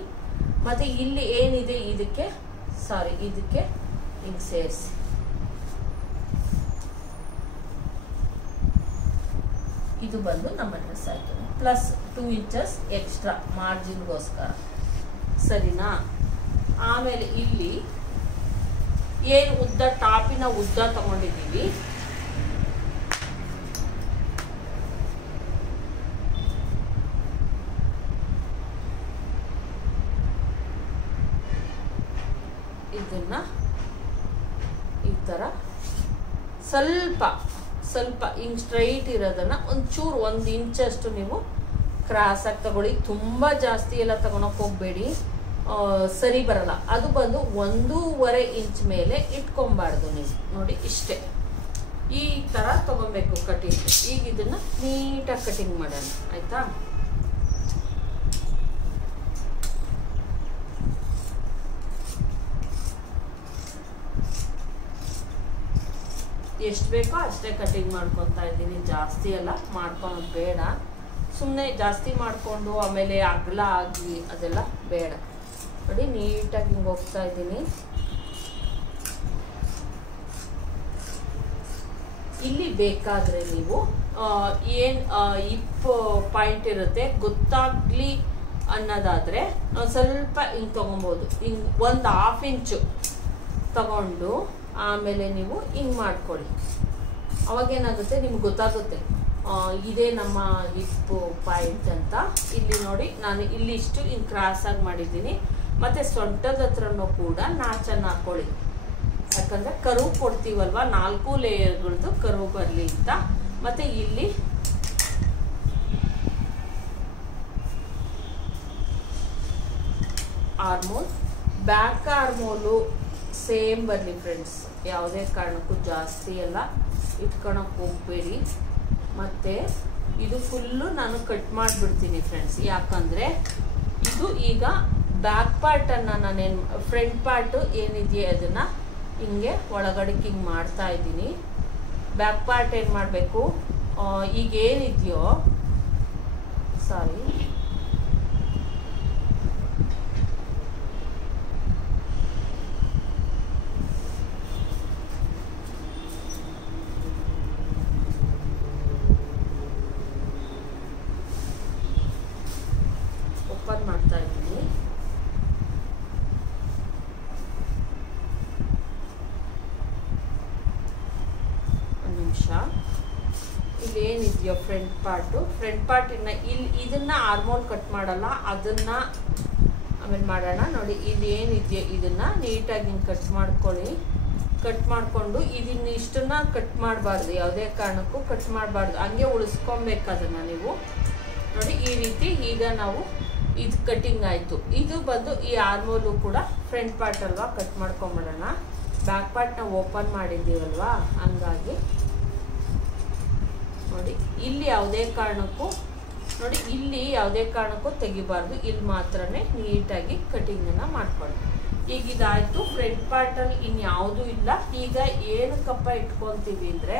ಮತ್ತೆ ಇಲ್ಲಿ ಏನಿದೆ ಇದಕ್ಕೆ ಹಿಂಗ್ ಸೇರಿಸಿ. ಇದು ಬಂದು ನಮ್ಮ ಡ್ರೆಸ್ ಆಯ್ತು. ಪ್ಲಸ್ 2 ಇಂಚಸ್ ಎಕ್ಸ್ಟ್ರಾ ಮಾರ್ಜಿನ್ಗೋಸ್ಕರ, ಸರಿನಾ? ಆಮೇಲೆ ಇಲ್ಲಿ ಏನು ಉದ್ದ, ಟಾಪಿನ ಉದ್ದ ತಗೊಂಡಿದ್ದೀವಿ, ಇದನ್ನ ಈ ತರ ಸ್ವಲ್ಪ ಹಿಂಗ್ ಸ್ಟ್ರೈಟ್ ಇರೋದನ್ನ ಒಂಚೂರು 1 ಇಂಚಷ್ಟು ನೀವು ಕ್ರಾಸ್ ಆಗಿ ತಗೊಳ್ಳಿ. ತುಂಬಾ ಜಾಸ್ತಿ ಎಲ್ಲ ತಗೊಳಕ್ ಹೋಗ್ಬೇಡಿ, ಸರಿ ಬರಲ್ಲ. ಅದು ಬಂದು 1.5 ಇಂಚ್ ಮೇಲೆ ಇಟ್ಕೊಬಾರ್ದು ನೀವು. ನೋಡಿ ಇಷ್ಟೇ, ಈ ತರ ತಗೊಬೇಕು ಕಟಿಂಗ್. ಈಗ ಇದನ್ನ ನೀಟಾಗಿ ಕಟಿಂಗ್ ಮಾಡೋಣ, ಆಯ್ತಾ? ಎಷ್ಟು ಬೇಕೋ ಅಷ್ಟೇ ಕಟಿಂಗ್ ಮಾಡ್ಕೊತಾ ಇದ್ದೀನಿ. ಜಾಸ್ತಿ ಎಲ್ಲ ಮಾಡ್ಕೊಳೋದು ಬೇಡ. ಸುಮ್ಮನೆ ಜಾಸ್ತಿ ಮಾಡಿಕೊಂಡು ಆಮೇಲೆ ಅಗಲ ಆಗಿ ಅದೆಲ್ಲ ಬೇಡ. ನೋಡಿ ನೀಟಾಗಿ ಹಿಂಗೆ ಹೋಗ್ತಾ ಇದ್ದೀನಿ. ಇಲ್ಲಿ ಬೇಕಾದರೆ ನೀವು ಏನು ಹಿಪ್ ಪಾಯಿಂಟ್ ಇರುತ್ತೆ ಗೊತ್ತಾಗ್ಲಿ ಅನ್ನೋದಾದರೆ ಸ್ವಲ್ಪ ಹಿಂಗೆ ತೊಗೊಬೋದು. ಹಿಂಗೆ 1/2 ಇಂಚು ತಗೊಂಡು ಆಮೇಲೆ ನೀವು ಹಿಂಗೆ ಮಾಡ್ಕೊಳ್ಳಿ. ಅವಾಗೇನಾಗುತ್ತೆ ನಿಮ್ಗೆ ಗೊತ್ತಾಗುತ್ತೆ ಇದೇ ನಮ್ಮ ಹಿಪ್ ಪಾಯಿಂಟ್ ಅಂತ. ಇಲ್ಲಿ ನೋಡಿ ನಾನು ಇಲ್ಲಿ ಇಷ್ಟು ಹಿಂಗೆ ಕ್ರಾಸ್ ಆಗಿ ಮಾಡಿದ್ದೀನಿ. ಮತ್ತು ಸೊಂಟದ ಹತ್ರನೂ ಕೂಡ ನಾಚನ್ನು ಹಾಕೊಳ್ಳಿ. ಯಾಕಂದರೆ ಕರು ಕೊಡ್ತೀವಲ್ವ, 4 ಲೇಯರ್ಗಳದ್ದು ಕರು ಬರಲಿ ಅಂತ. ಮತ್ತು ಇಲ್ಲಿ ಆರ್ಮೋಲ್, ಬ್ಯಾಕ್ ಆರ್ಮೋಲು ಸೇಮ್ ಬರಲಿ ಫ್ರೆಂಡ್ಸ್. ಯಾವುದೇ ಕಾರಣಕ್ಕೂ ಜಾಸ್ತಿ ಎಲ್ಲ ಇಟ್ಕೊಳಕ್ಕೆ ಹೋಗಬೇಡಿ. ಮತ್ತು ಇದು ಫುಲ್ಲು ನಾನು ಕಟ್ ಮಾಡಿಬಿಡ್ತೀನಿ ಫ್ರೆಂಡ್ಸ್. ಯಾಕಂದರೆ ಇದು ಈಗ ಬ್ಯಾಕ್ ಪಾರ್ಟನ್ನು ನಾನೇನು ಫ್ರಂಟ್ ಪಾರ್ಟು ಏನಿದೆಯೇ ಅದನ್ನು ಹಿಂಗೆ ಒಳಗಡೆಗೆ ಹಿಂಗೆ ಮಾಡ್ತಾ ಇದ್ದೀನಿ. ಬ್ಯಾಕ್ ಪಾರ್ಟ್ ಏನು ಮಾಡಬೇಕು, ಈಗ ಏನಿದೆಯೋ ಓಪನ್ ಮಾಡ್ತಾ ಇದ್ದೀನಿ. ಒಂದು ನಿಮಿಷ. ಇಲ್ಲಿ ಏನಿದೆಯೋ ಫ್ರಂಟ್ ಪಾರ್ಟಿನ ಇಲ್ಲಿ ಇದನ್ನ ಆರ್ಮೋಲ್ ಕಟ್ ಮಾಡಲ್ಲ, ಅದನ್ನ ಆಮೇಲೆ ಮಾಡೋಣ. ನೋಡಿ ಇಲ್ಲಿ ಏನಿದೆಯೋ ಇದನ್ನ ನೀಟಾಗಿ ಹಿಂಗೆ ಕಟ್ ಮಾಡ್ಕೊಳ್ಳಿ. ಕಟ್ ಮಾಡಿಕೊಂಡು ಇದನ್ನ ಇಷ್ಟನ್ನ ಕಟ್ ಮಾಡಬಾರ್ದು, ಯಾವುದೇ ಕಾರಣಕ್ಕೂ ಕಟ್ ಮಾಡಬಾರ್ದು, ಹಂಗೆ ಉಳಿಸ್ಕೊಬೇಕು ಅದನ್ನು ನೀವು. ನೋಡಿ ಈ ರೀತಿ. ಈಗ ನಾವು ಇದು ಕಟಿಂಗ್ ಆಯಿತು. ಇದು ಬಂದು ಈ ಆರ್ಮೋಲು ಕೂಡ ಫ್ರಂಟ್ ಪಾರ್ಟ್ ಅಲ್ವಾ, ಕಟ್ ಮಾಡ್ಕೊಂಬಿಡೋಣ. ಬ್ಯಾಕ್ ಪಾರ್ಟ್ನ ಓಪನ್ ಮಾಡಿದ್ದೀವಲ್ವಾ, ಹಂಗಾಗಿ ನೋಡಿ ಇಲ್ಲಿ ಯಾವುದೇ ಕಾರಣಕ್ಕೂ ತೆಗಿಬಾರ್ದು. ಇಲ್ಲಿ ಮಾತ್ರನೇ ನೀಟಾಗಿ ಕಟಿಂಗನ್ನು ಮಾಡ್ಕೊಳ್ಳಿ. ಈಗ ಇದಾಯಿತು. ಫ್ರಂಟ್ ಪಾರ್ಟಲ್ಲಿ ಇನ್ಯಾವುದೂ ಇಲ್ಲ. ಈಗ ಏನಕ್ಕಪ್ಪ ಇಟ್ಕೊತೀವಿ ಅಂದರೆ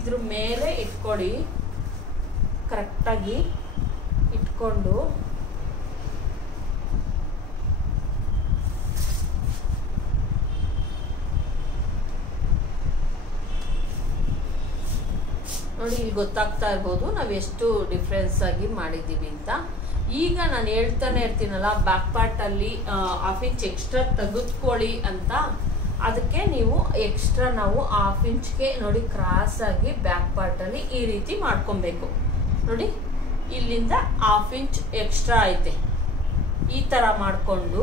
ಇದ್ರ ಮೇಲೆ ಇಟ್ಕೊಳ್ಳಿ. ಕರೆಕ್ಟಾಗಿ ಇಟ್ಕೊಂಡು ನೋಡಿ ಇಲ್ಲಿ ಗೊತ್ತಾಗ್ತಾ ಇರ್ಬೋದು ನಾವು ಎಷ್ಟು ಡಿಫ್ರೆನ್ಸ್ ಆಗಿ ಮಾಡಿದ್ದೀವಿ ಅಂತ. ಈಗ ನಾನು ಹೇಳ್ತಾನೆ ಇರ್ತೀನಲ್ಲ, ಬ್ಯಾಕ್ ಪಾರ್ಟಲ್ಲಿ 1/2 ಇಂಚ್ ಎಕ್ಸ್ಟ್ರಾ ತೆಗೆದುಕೊಳ್ಳಿ ಅಂತ. ಅದಕ್ಕೆ ನೀವು ಎಕ್ಸ್ಟ್ರಾ ನಾವು 1/2 ಇಂಚ್ಗೆ ನೋಡಿ ಕ್ರಾಸ್ ಆಗಿ ಬ್ಯಾಕ್ ಪಾರ್ಟಲ್ಲಿ ಈ ರೀತಿ ಮಾಡ್ಕೊಬೇಕು. ನೋಡಿ ಇಲ್ಲಿಂದ 1/2 ಇಂಚ್ ಎಕ್ಸ್ಟ್ರಾ ಐತೆ. ಈ ಥರ ಮಾಡಿಕೊಂಡು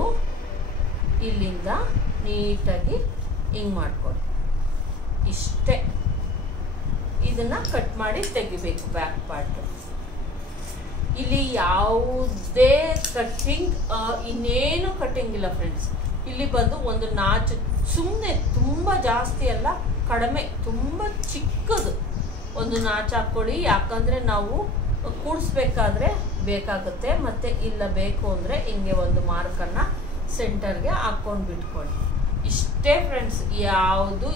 ಇಲ್ಲಿಂದ ನೀಟಾಗಿ ಹಿಂಗೆ ಮಾಡ್ಕೊಳ್ಳಿ. ಇಷ್ಟೇ. ಇದನ್ನು ಕಟ್ ಮಾಡಿ ತೆಗಿಬೇಕು ಬ್ಯಾಕ್ ಪಾರ್ಟ್. ಇಲ್ಲಿ ಯಾವುದೇ ಕಟ್ಟಿಂಗ್, ಇನ್ನೇನು ಕಟ್ಟಿಂಗ್ ಇಲ್ಲ ಫ್ರೆಂಡ್ಸ್. ಇಲ್ಲಿ ಬಂದು ಒಂದು ನಾಚು, ಸುಮ್ಮನೆ ತುಂಬ ಜಾಸ್ತಿ ಅಲ್ಲ, ಕಡಿಮೆ, ತುಂಬ ಚಿಕ್ಕದು ಒಂದು ನಾಚ್ ಹಾಕ್ಕೊಳ್ಳಿ, ಯಾಕಂದರೆ ನಾವು ಕೂಡಿಸ್ಬೇಕಾದ್ರೆ ಬೇಕಾಗುತ್ತೆ. ಮತ್ತು ಇಲ್ಲ ಬೇಕು ಅಂದರೆ ಹಿಂಗೆ ಒಂದು ಮಾರ್ಕನ್ನು ಸೆಂಟರ್ಗೆ ಹಾಕ್ಕೊಂಡು ಬಿಟ್ಕೊಳ್ಳಿ. ಇಷ್ಟೇ ಫ್ರೆಂಡ್ಸ್,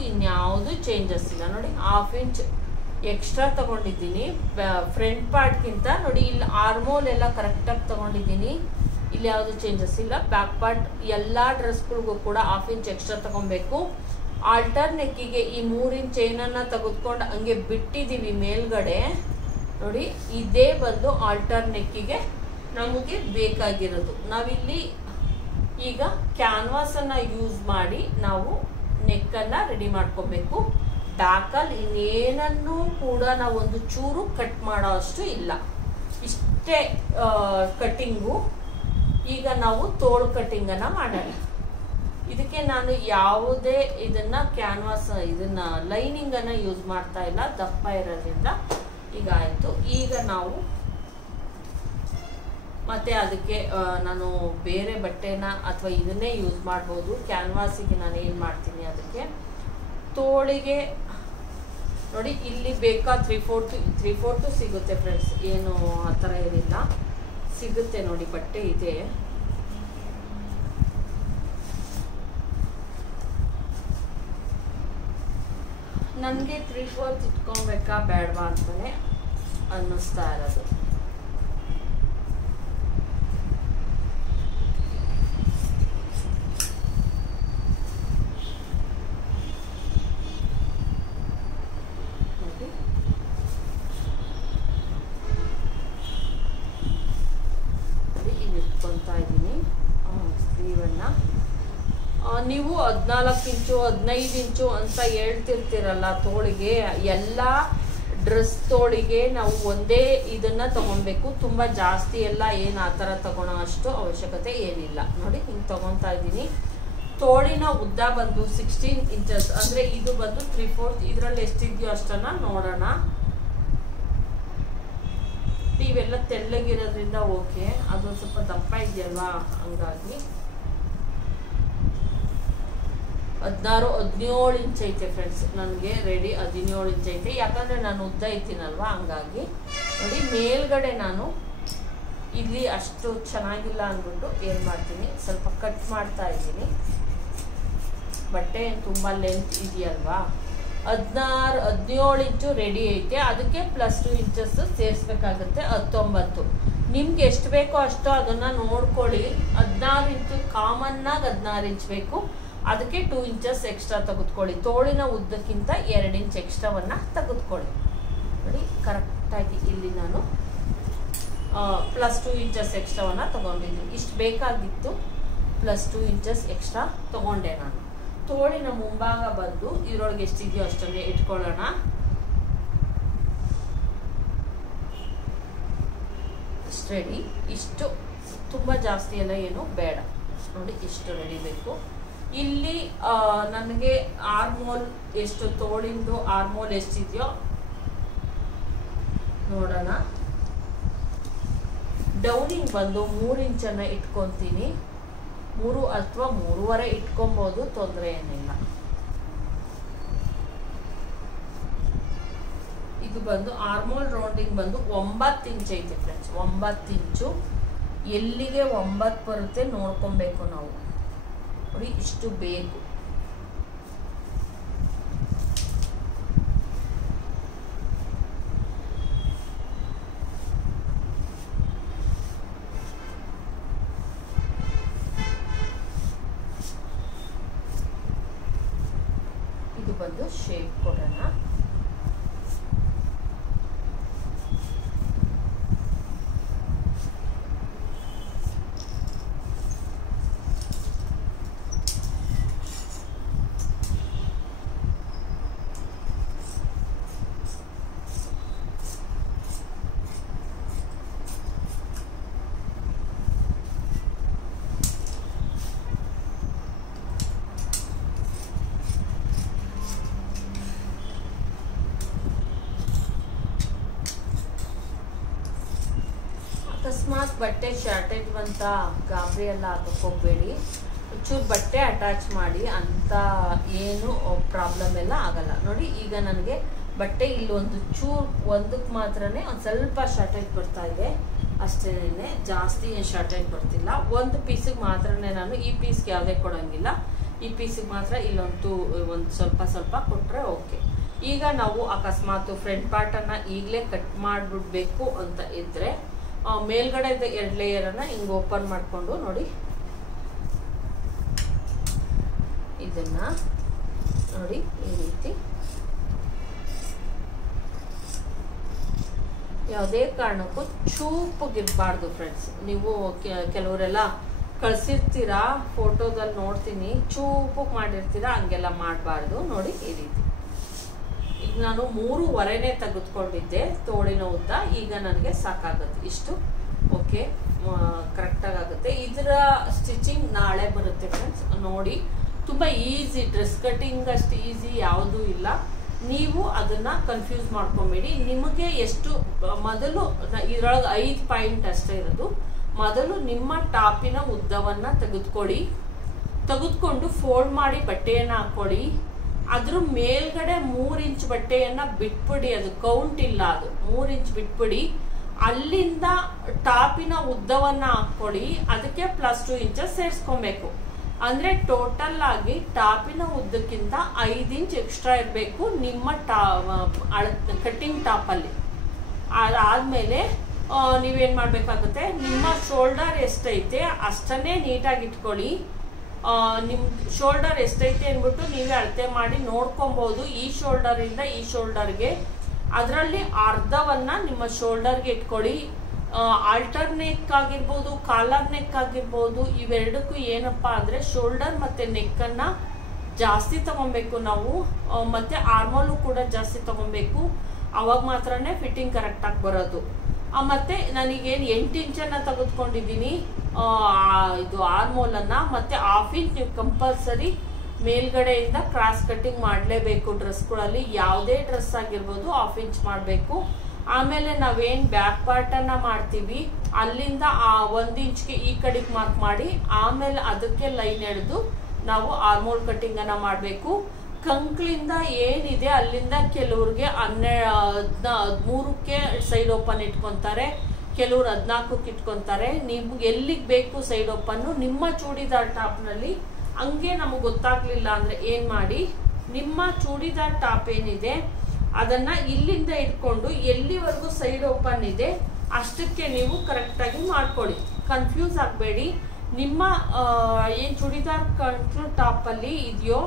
ಇನ್ಯಾವುದು ಚೇಂಜಸ್ ಇಲ್ಲ. ನೋಡಿ 1/2 ಇಂಚ್ ಎಕ್ಸ್ಟ್ರಾ ತೊಗೊಂಡಿದ್ದೀನಿ ಫ್ರಂಟ್ ಪಾರ್ಟ್ಗಿಂತ. ನೋಡಿ ಇಲ್ಲಿ ಆರ್ಮೋಲ್ ಎಲ್ಲ ಕರೆಕ್ಟಾಗಿ ತೊಗೊಂಡಿದ್ದೀನಿ, ಇಲ್ಲಿ ಯಾವುದು ಚೇಂಜಸ್ ಇಲ್ಲ. ಬ್ಯಾಕ್ ಪಾರ್ಟ್ ಎಲ್ಲ ಡ್ರೆಸ್ಗಳಿಗೂ ಕೂಡ 1/2 ಇಂಚ್ ಎಕ್ಸ್ಟ್ರಾ ತೊಗೊಬೇಕು. ಆಲ್ಟರ್ ನೆಕ್ಕಿಗೆ ಈ 3 ಇಂಚ್ ಚೈನನ್ನು ತೆಗೆದುಕೊಂಡು ಹಂಗೆ ಬಿಟ್ಟಿದ್ದೀವಿ ಮೇಲ್ಗಡೆ. ನೋಡಿ ಇದೇ ಬಂದು ಆಲ್ಟರ್ ನೆಕ್ಕಿಗೆ ನಮಗೆ ಬೇಕಾಗಿರೋದು. ನಾವಿಲ್ಲಿ ಈಗ ಕ್ಯಾನ್ವಾಸನ್ನು ಯೂಸ್ ಮಾಡಿ ನಾವು ನೆಕ್ಕನ್ನು ರೆಡಿ ಮಾಡ್ಕೋಬೇಕು. ಬ್ಯಾಕಲ್ಲಿ ಇನ್ನೇನನ್ನೂ ಕೂಡ ನಾವು ಒಂದು ಚೂರು ಕಟ್ ಮಾಡೋ ಅಷ್ಟು ಇಲ್ಲ, ಇಷ್ಟೇ ಕಟ್ಟಿಂಗು. ಈಗ ನಾವು ತೋಳು ಕಟ್ಟಿಂಗನ್ನು ಮಾಡೋಣ. ಇದಕ್ಕೆ ನಾನು ಯಾವುದೇ ಲೈನಿಂಗನ್ನು ಯೂಸ್ ಮಾಡ್ತಾ ಇಲ್ಲ, ದಪ್ಪ ಇರೋದ್ರಿಂದ. ಈಗ ಆಯಿತು. ಈಗ ನಾವು ಮತ್ತೆ ಅದಕ್ಕೆ ನಾನು ಬೇರೆ ಬಟ್ಟೆನ ಅಥವಾ ಇದನ್ನೇ ಯೂಸ್ ಮಾಡ್ಬೋದು. ಕ್ಯಾನ್ವಾಸಿಗೆ ನಾನು ಏನು ಮಾಡ್ತೀನಿ, ಅದಕ್ಕೆ ತೋಳಿಗೆ ನೋಡಿ ಇಲ್ಲಿ ಬೇಕಾ 3/4 ಸಿಗುತ್ತೆ ಫ್ರೆಂಡ್ಸ್, ಏನು ಆ ಥರ ಏನಿಲ್ಲ, ಸಿಗುತ್ತೆ ನೋಡಿ ಬಟ್ಟೆ ಇದೆ. ನನಗೆ 3/4 ಇಟ್ಕೊಬೇಕಾ ಬೇಡವಾ ಅಂತಲೇ ಅನ್ನಿಸ್ತಾ ಇರೋದು. ಇಲ್ಲಿ ಇಟ್ಕೊತಾ ಇದ್ದೀನಿ ಸ್ಲೀವನ್ನು. ನೀವು 14 ಇಂಚು 15 ಇಂಚು ಅಂತ ಹೇಳ್ತಿರ್ತೀರಲ್ಲ ತೋಳಿಗೆ, ಎಲ್ಲ ಡ್ರೆಸ್ ತೋಳಿಗೆ ನಾವು ಒಂದೇ ಇದನ್ನು ತಗೊಬೇಕು. ತುಂಬ ಜಾಸ್ತಿ ಎಲ್ಲ ಏನು ಆ ಥರ ತಗೊಳ್ಳೋ ಅಷ್ಟು ಅವಶ್ಯಕತೆ ಏನಿಲ್ಲ. ನೋಡಿ ಹಿಂಗೆ ತಗೊತಾ ಇದ್ದೀನಿ. ತೋಳಿನ ಉದ್ದ ಬಂದು 16 ಇಂಚಸ್, ಅಂದರೆ ಇದು ಬಂದು 3/4. ಇದರಲ್ಲಿ ಎಷ್ಟಿದೆಯೋ ಅಷ್ಟನ್ನು ನೋಡೋಣ. ಇವೆಲ್ಲ ತೆಳ್ಳಗಿರೋದ್ರಿಂದ ಓಕೆ, ಅದು ಸ್ವಲ್ಪ ದಪ್ಪ ಇದೆಯಲ್ವಾ, ಹಂಗಾಗಿ 16-17 ಇಂಚ್ ಐತೆ ಫ್ರೆಂಡ್ಸ್. ನನಗೆ ರೆಡಿ 17 ಇಂಚ್ ಐತೆ, ಯಾಕಂದರೆ ನಾನು ಉದ್ದ ಇದ್ದೀನಲ್ವಾ, ಹಂಗಾಗಿ. ನೋಡಿ ಮೇಲ್ಗಡೆ ನಾನು ಇಲ್ಲಿ ಅಷ್ಟು ಚೆನ್ನಾಗಿಲ್ಲ ಅಂದ್ಬಿಟ್ಟು ಏನು ಮಾಡ್ತೀನಿ, ಸ್ವಲ್ಪ ಕಟ್ ಮಾಡ್ತಾ ಇದ್ದೀನಿ. ಬಟ್ಟೆ ತುಂಬ ಲೆಂತ್ ಇದೆಯಲ್ವಾ, 16-17 ಇಂಚು ರೆಡಿ ಐತೆ. ಅದಕ್ಕೆ +2 ಇಂಚಸ್ ಸೇರಿಸ್ಬೇಕಾಗುತ್ತೆ, 19. ನಿಮ್ಗೆ ಎಷ್ಟು ಬೇಕೋ ಅಷ್ಟು ಅದನ್ನು ನೋಡ್ಕೊಳ್ಳಿ. 16 ಇಂಚು ಕಾಮನ್ನಾಗಿ 16 ಇಂಚ್ ಬೇಕು, ಅದಕ್ಕೆ 2 ಇಂಚಸ್ ಎಕ್ಸ್ಟ್ರಾ ತೆಗೆದುಕೊಳ್ಳಿ. ತೋಳಿನ ಉದ್ದಕ್ಕಿಂತ 2 ಇಂಚ್ ಎಕ್ಸ್ಟ್ರಾವನ್ನು ತೆಗೆದುಕೊಳ್ಳಿ. ನೋಡಿ ಕರೆಕ್ಟಾಗಿ ಇಲ್ಲಿ ನಾನು +2 ಇಂಚಸ್ ಎಕ್ಸ್ಟ್ರಾವನ್ನು ತೊಗೊಂಡಿದ್ದೀನಿ. ಇಷ್ಟು ಬೇಕಾಗಿತ್ತು, +2 ಇಂಚಸ್ ಎಕ್ಸ್ಟ್ರಾ ತೊಗೊಂಡೆ ನಾನು. ತೋಳಿನ ಮುಂಭಾಗ ಬಂದು ಇದರೊಳಗೆ ಎಷ್ಟಿದೆಯೋ ಅಷ್ಟನ್ನೇ ಇಟ್ಕೊಳ್ಳೋಣ. ಇಷ್ಟು ರೆಡಿ. ಇಷ್ಟು ತುಂಬ ಜಾಸ್ತಿ ಎಲ್ಲ ಏನು ಬೇಡ. ನೋಡಿ ಇಷ್ಟು ರೆಡಿ ಬೇಕು. ಇಲ್ಲಿ ನನಗೆ ಆರ್ಮೋಲ್ ಎಷ್ಟು, ತೋಳಿಂದು ಆರ್ಮೋಲ್ ಎಷ್ಟಿದೆಯೋ ನೋಡೋಣ. ಡೌನಿಂಗ್ ಬಂದು 3 ಇಂಚನ್ನು ಇಟ್ಕೊತೀನಿ. 3 ಅಥವಾ 3.5 ಇಟ್ಕೊಬೋದು, ತೊಂದರೆ ಏನಿಲ್ಲ. ಇದು ಬಂದು ಆರ್ಮೋಲ್ ರೌಂಡಿಂಗ್ ಬಂದು 9 ಇಂಚ್ ಐತೆ ಫ್ರೆಂಡ್ಸ್. 9 ಇಂಚು ಎಲ್ಲಿಗೆ 9 ಬರುತ್ತೆ ನೋಡ್ಕೊಬೇಕು ನಾವು. ನೋಡಿ ಇಷ್ಟು ಬೇಕು. ಇದು ಬಂದು ಶೇಪ್ ಕೊಡೋಣ. ಅಕಸ್ಮಾತ್ ಬಟ್ಟೆ ಶಾರ್ಟೇಜ್ ಬಂತ ಗಾಬರಿ ಎಲ್ಲ ಹಾಕಕ್ಕೆ ಹೋಗಬೇಡಿ. ಚೂರು ಬಟ್ಟೆ ಅಟ್ಯಾಚ್ ಮಾಡಿ, ಅಂತ ಏನು ಪ್ರಾಬ್ಲಮ್ ಎಲ್ಲ ಆಗಲ್ಲ. ನೋಡಿ ಈಗ ನನಗೆ ಬಟ್ಟೆ ಇಲ್ಲಿ ಒಂದು ಚೂರು ಒಂದಕ್ಕೆ ಮಾತ್ರನೇ ಒಂದು ಸ್ವಲ್ಪ ಶಾರ್ಟೇಜ್ ಬರ್ತಾ ಇದೆ ಅಷ್ಟೇ, ಜಾಸ್ತಿ ಏನು ಶಾರ್ಟೇಜ್ ಬರ್ತಿಲ್ಲ. ಒಂದು ಪೀಸಿಗೆ ಮಾತ್ರನೇ ನಾನು, ಈ ಪೀಸ್ಗೆ ಯಾವುದೇ ಕೊಡೋಂಗಿಲ್ಲ, ಈ ಪೀಸಿಗೆ ಮಾತ್ರ ಇಲ್ಲೊಂದು ಒಂದು ಸ್ವಲ್ಪ ಕೊಟ್ಟರೆ ಓಕೆ. ಈಗ ನಾವು ಅಕಸ್ಮಾತ್ ಫ್ರಂಟ್ ಪಾರ್ಟನ್ನು ಈಗಲೇ ಕಟ್ ಮಾಡಿಬಿಡ್ಬೇಕು ಅಂತ ಇದ್ದರೆ ಮೇಲ್ಗಡೆ 2 ಲೇಯರನ್ನು ಹಿಂಗೆ ಓಪನ್ ಮಾಡಿಕೊಂಡು ನೋಡಿ, ಇದನ್ನು ನೋಡಿ ಈ ರೀತಿ ಯಾವುದೇ ಕಾರಣಕ್ಕೂ ಚೂಪಗಿರಬಾರ್ದು ಫ್ರೆಂಡ್ಸ್. ನೀವು ಕೆಲವರೆಲ್ಲ ಕಳಿಸಿರ್ತೀರಾ, ಫೋಟೋದಲ್ಲಿ ನೋಡ್ತೀನಿ ಚೂಪಗೆ ಮಾಡಿರ್ತೀರಾ, ಹಂಗೆಲ್ಲ ಮಾಡಬಾರ್ದು. ನೋಡಿ ಈ ರೀತಿ ಈಗ ನಾನು 3.25 ತೆಗೆದುಕೊಂಡಿದ್ದೆ ತೋಳಿನ ಉದ್ದ, ಈಗ ನನಗೆ ಸಾಕಾಗುತ್ತೆ ಇಷ್ಟು. ಓಕೆ, ಕರೆಕ್ಟಾಗಿ ಆಗುತ್ತೆ. ಇದರ ಸ್ಟಿಚಿಂಗ್ ನಾಳೆ ಬರುತ್ತೆ ಫ್ರೆಂಡ್ಸ್. ನೋಡಿ ತುಂಬ ಈಸಿ, ಡ್ರೆಸ್ ಕಟ್ಟಿಂಗ್ ಅಷ್ಟು ಈಸಿ ಯಾವುದೂ ಇಲ್ಲ. ನೀವು ಅದನ್ನು ಕನ್ಫ್ಯೂಸ್ ಮಾಡ್ಕೊಬೇಡಿ. ನಿಮಗೆ ಎಷ್ಟು ಮೊದಲು ಇದರೊಳಗೆ 5 ಪಾಯಿಂಟ್ ಅಷ್ಟೇ ಇರೋದು. ಮೊದಲು ನಿಮ್ಮ ಟಾಪಿನ ಉದ್ದವನ್ನು ತೆಗೆದುಕೊಂಡು ಫೋಲ್ಡ್ ಮಾಡಿ ಬಟ್ಟೆಯನ್ನು ಹಾಕ್ಕೊಳ್ಳಿ. ಅದ್ರ ಮೇಲ್ಗಡೆ 3 ಇಂಚ್ ಬಟ್ಟೆಯನ್ನು ಬಿಟ್ಬಿಡಿ, ಅದು ಕೌಂಟ್ ಇಲ್ಲ, ಅದು 3 ಇಂಚ್ ಬಿಟ್ಬಿಡಿ. ಅಲ್ಲಿಂದ ಟಾಪಿನ ಉದ್ದವನ್ನು ಹಾಕ್ಕೊಳ್ಳಿ, ಅದಕ್ಕೆ +2 ಇಂಚಸ್ ಸೇರಿಸ್ಕೊಬೇಕು. ಅಂದರೆ ಟೋಟಲ್ ಆಗಿ ಟಾಪಿನ ಉದ್ದಕ್ಕಿಂತ 5 ಇಂಚ್ ಎಕ್ಸ್ಟ್ರಾ ಇರಬೇಕು ನಿಮ್ಮ ಕಟ್ಟಿಂಗ್ ಟಾಪಲ್ಲಿ. ಅದಾದಮೇಲೆ ನೀವೇನು ಮಾಡಬೇಕಾಗುತ್ತೆ, ನಿಮ್ಮ ಶೋಲ್ಡರ್ ಎಷ್ಟೈತೆ ಅಷ್ಟನ್ನೇ ನೀಟಾಗಿ ಇಟ್ಕೊಳ್ಳಿ. ನಿಮ್ಮ ಶೋಲ್ಡರ್ ಎಷ್ಟೈತೆ ಅಂದ್ಬಿಟ್ಟು ನೀವೇ ಅಳತೆ ಮಾಡಿ ನೋಡ್ಕೊಬೋದು. ಈ ಶೋಲ್ಡರಿಂದ ಈ ಶೋಲ್ಡರ್ಗೆ ಅದರಲ್ಲಿ ಅರ್ಧವನ್ನು ನಿಮ್ಮ ಶೋಲ್ಡರ್ಗೆ ಇಟ್ಕೊಳ್ಳಿ. ಆಲ್ಟರ್ ನೆಕ್ ಆಗಿರ್ಬೋದು, ಕಾಲರ್ ನೆಕ್ ಆಗಿರ್ಬೋದು, ಇವೆರಡಕ್ಕೂ ಏನಪ್ಪ ಅಂದರೆ ಶೋಲ್ಡರ್ ಮತ್ತು ನೆಕ್ಕನ್ನು ಜಾಸ್ತಿ ತೊಗೊಬೇಕು ನಾವು, ಮತ್ತು ಆರ್ಮೋಲು ಕೂಡ ಜಾಸ್ತಿ ತೊಗೊಬೇಕು. ಅವಾಗ ಮಾತ್ರನೇ ಫಿಟ್ಟಿಂಗ್ ಕರೆಕ್ಟಾಗಿ ಬರೋದು. ಮತ್ತು ನನಗೇನು 8 ಇಂಚನ್ನು ತೆಗೆದುಕೊಂಡಿದ್ದೀನಿ ಇದು ಆರ್ಮೋಲನ್ನು, ಮತ್ತು 1/2 ಇಂಚ್ ನೀವು ಕಂಪಲ್ಸರಿ ಮೇಲ್ಗಡೆಯಿಂದ ಕ್ರಾಸ್ ಕಟ್ಟಿಂಗ್ ಮಾಡಲೇಬೇಕು. ಡ್ರೆಸ್ಗಳಲ್ಲಿ ಯಾವುದೇ ಡ್ರೆಸ್ ಆಗಿರ್ಬೋದು 1/2 ಇಂಚ್ ಮಾಡಬೇಕು. ಆಮೇಲೆ ನಾವೇನು ಬ್ಯಾಕ್ ಪಾರ್ಟನ್ನು ಮಾಡ್ತೀವಿ ಅಲ್ಲಿಂದ 1 ಇಂಚ್ಗೆ ಈ ಕಡೆಗೆ ಮಾರ್ಕ್ ಮಾಡಿ, ಆಮೇಲೆ ಅದಕ್ಕೆ ಲೈನ್ ಎಳೆದು ನಾವು ಆರ್ಮೋಲ್ ಕಟ್ಟಿಂಗನ್ನು ಮಾಡಬೇಕು. ಕಂಕ್ಳಿಂದ ಏನಿದೆ ಅಲ್ಲಿಂದ ಕೆಲವ್ರಿಗೆ 13ಕ್ಕೆ ಸೈಡ್ ಓಪನ್ ಇಟ್ಕೊತಾರೆ, ಕೆಲವ್ರು 14ಕ್ಕೆ ಇಟ್ಕೊತಾರೆ. ನಿಮ್ಗೆ ಎಲ್ಲಿಗೆ ಬೇಕು ಸೈಡ್ ಓಪನ್ನು ನಿಮ್ಮ ಚೂಡಿದಾರ್ ಟಾಪ್ನಲ್ಲಿ. ಹಂಗೆ ನಮಗೆ ಗೊತ್ತಾಗ್ಲಿಲ್ಲ ಅಂದರೆ ಏನು ಮಾಡಿ, ನಿಮ್ಮ ಚೂಡಿದಾರ್ ಟಾಪ್ ಏನಿದೆ ಅದನ್ನು ಇಲ್ಲಿಂದ ಇಟ್ಕೊಂಡು ಎಲ್ಲಿವರೆಗೂ ಸೈಡ್ ಓಪನ್ ಇದೆ ಅಷ್ಟಕ್ಕೆ ನೀವು ಕರೆಕ್ಟಾಗಿ ಮಾಡ್ಕೊಳ್ಳಿ. ಕನ್ಫ್ಯೂಸ್ ಆಗಬೇಡಿ. ನಿಮ್ಮ ಏನು ಚೂಡಿದಾರ್ ಕಂಟ್ಲು ಟಾಪಲ್ಲಿ ಇದೆಯೋ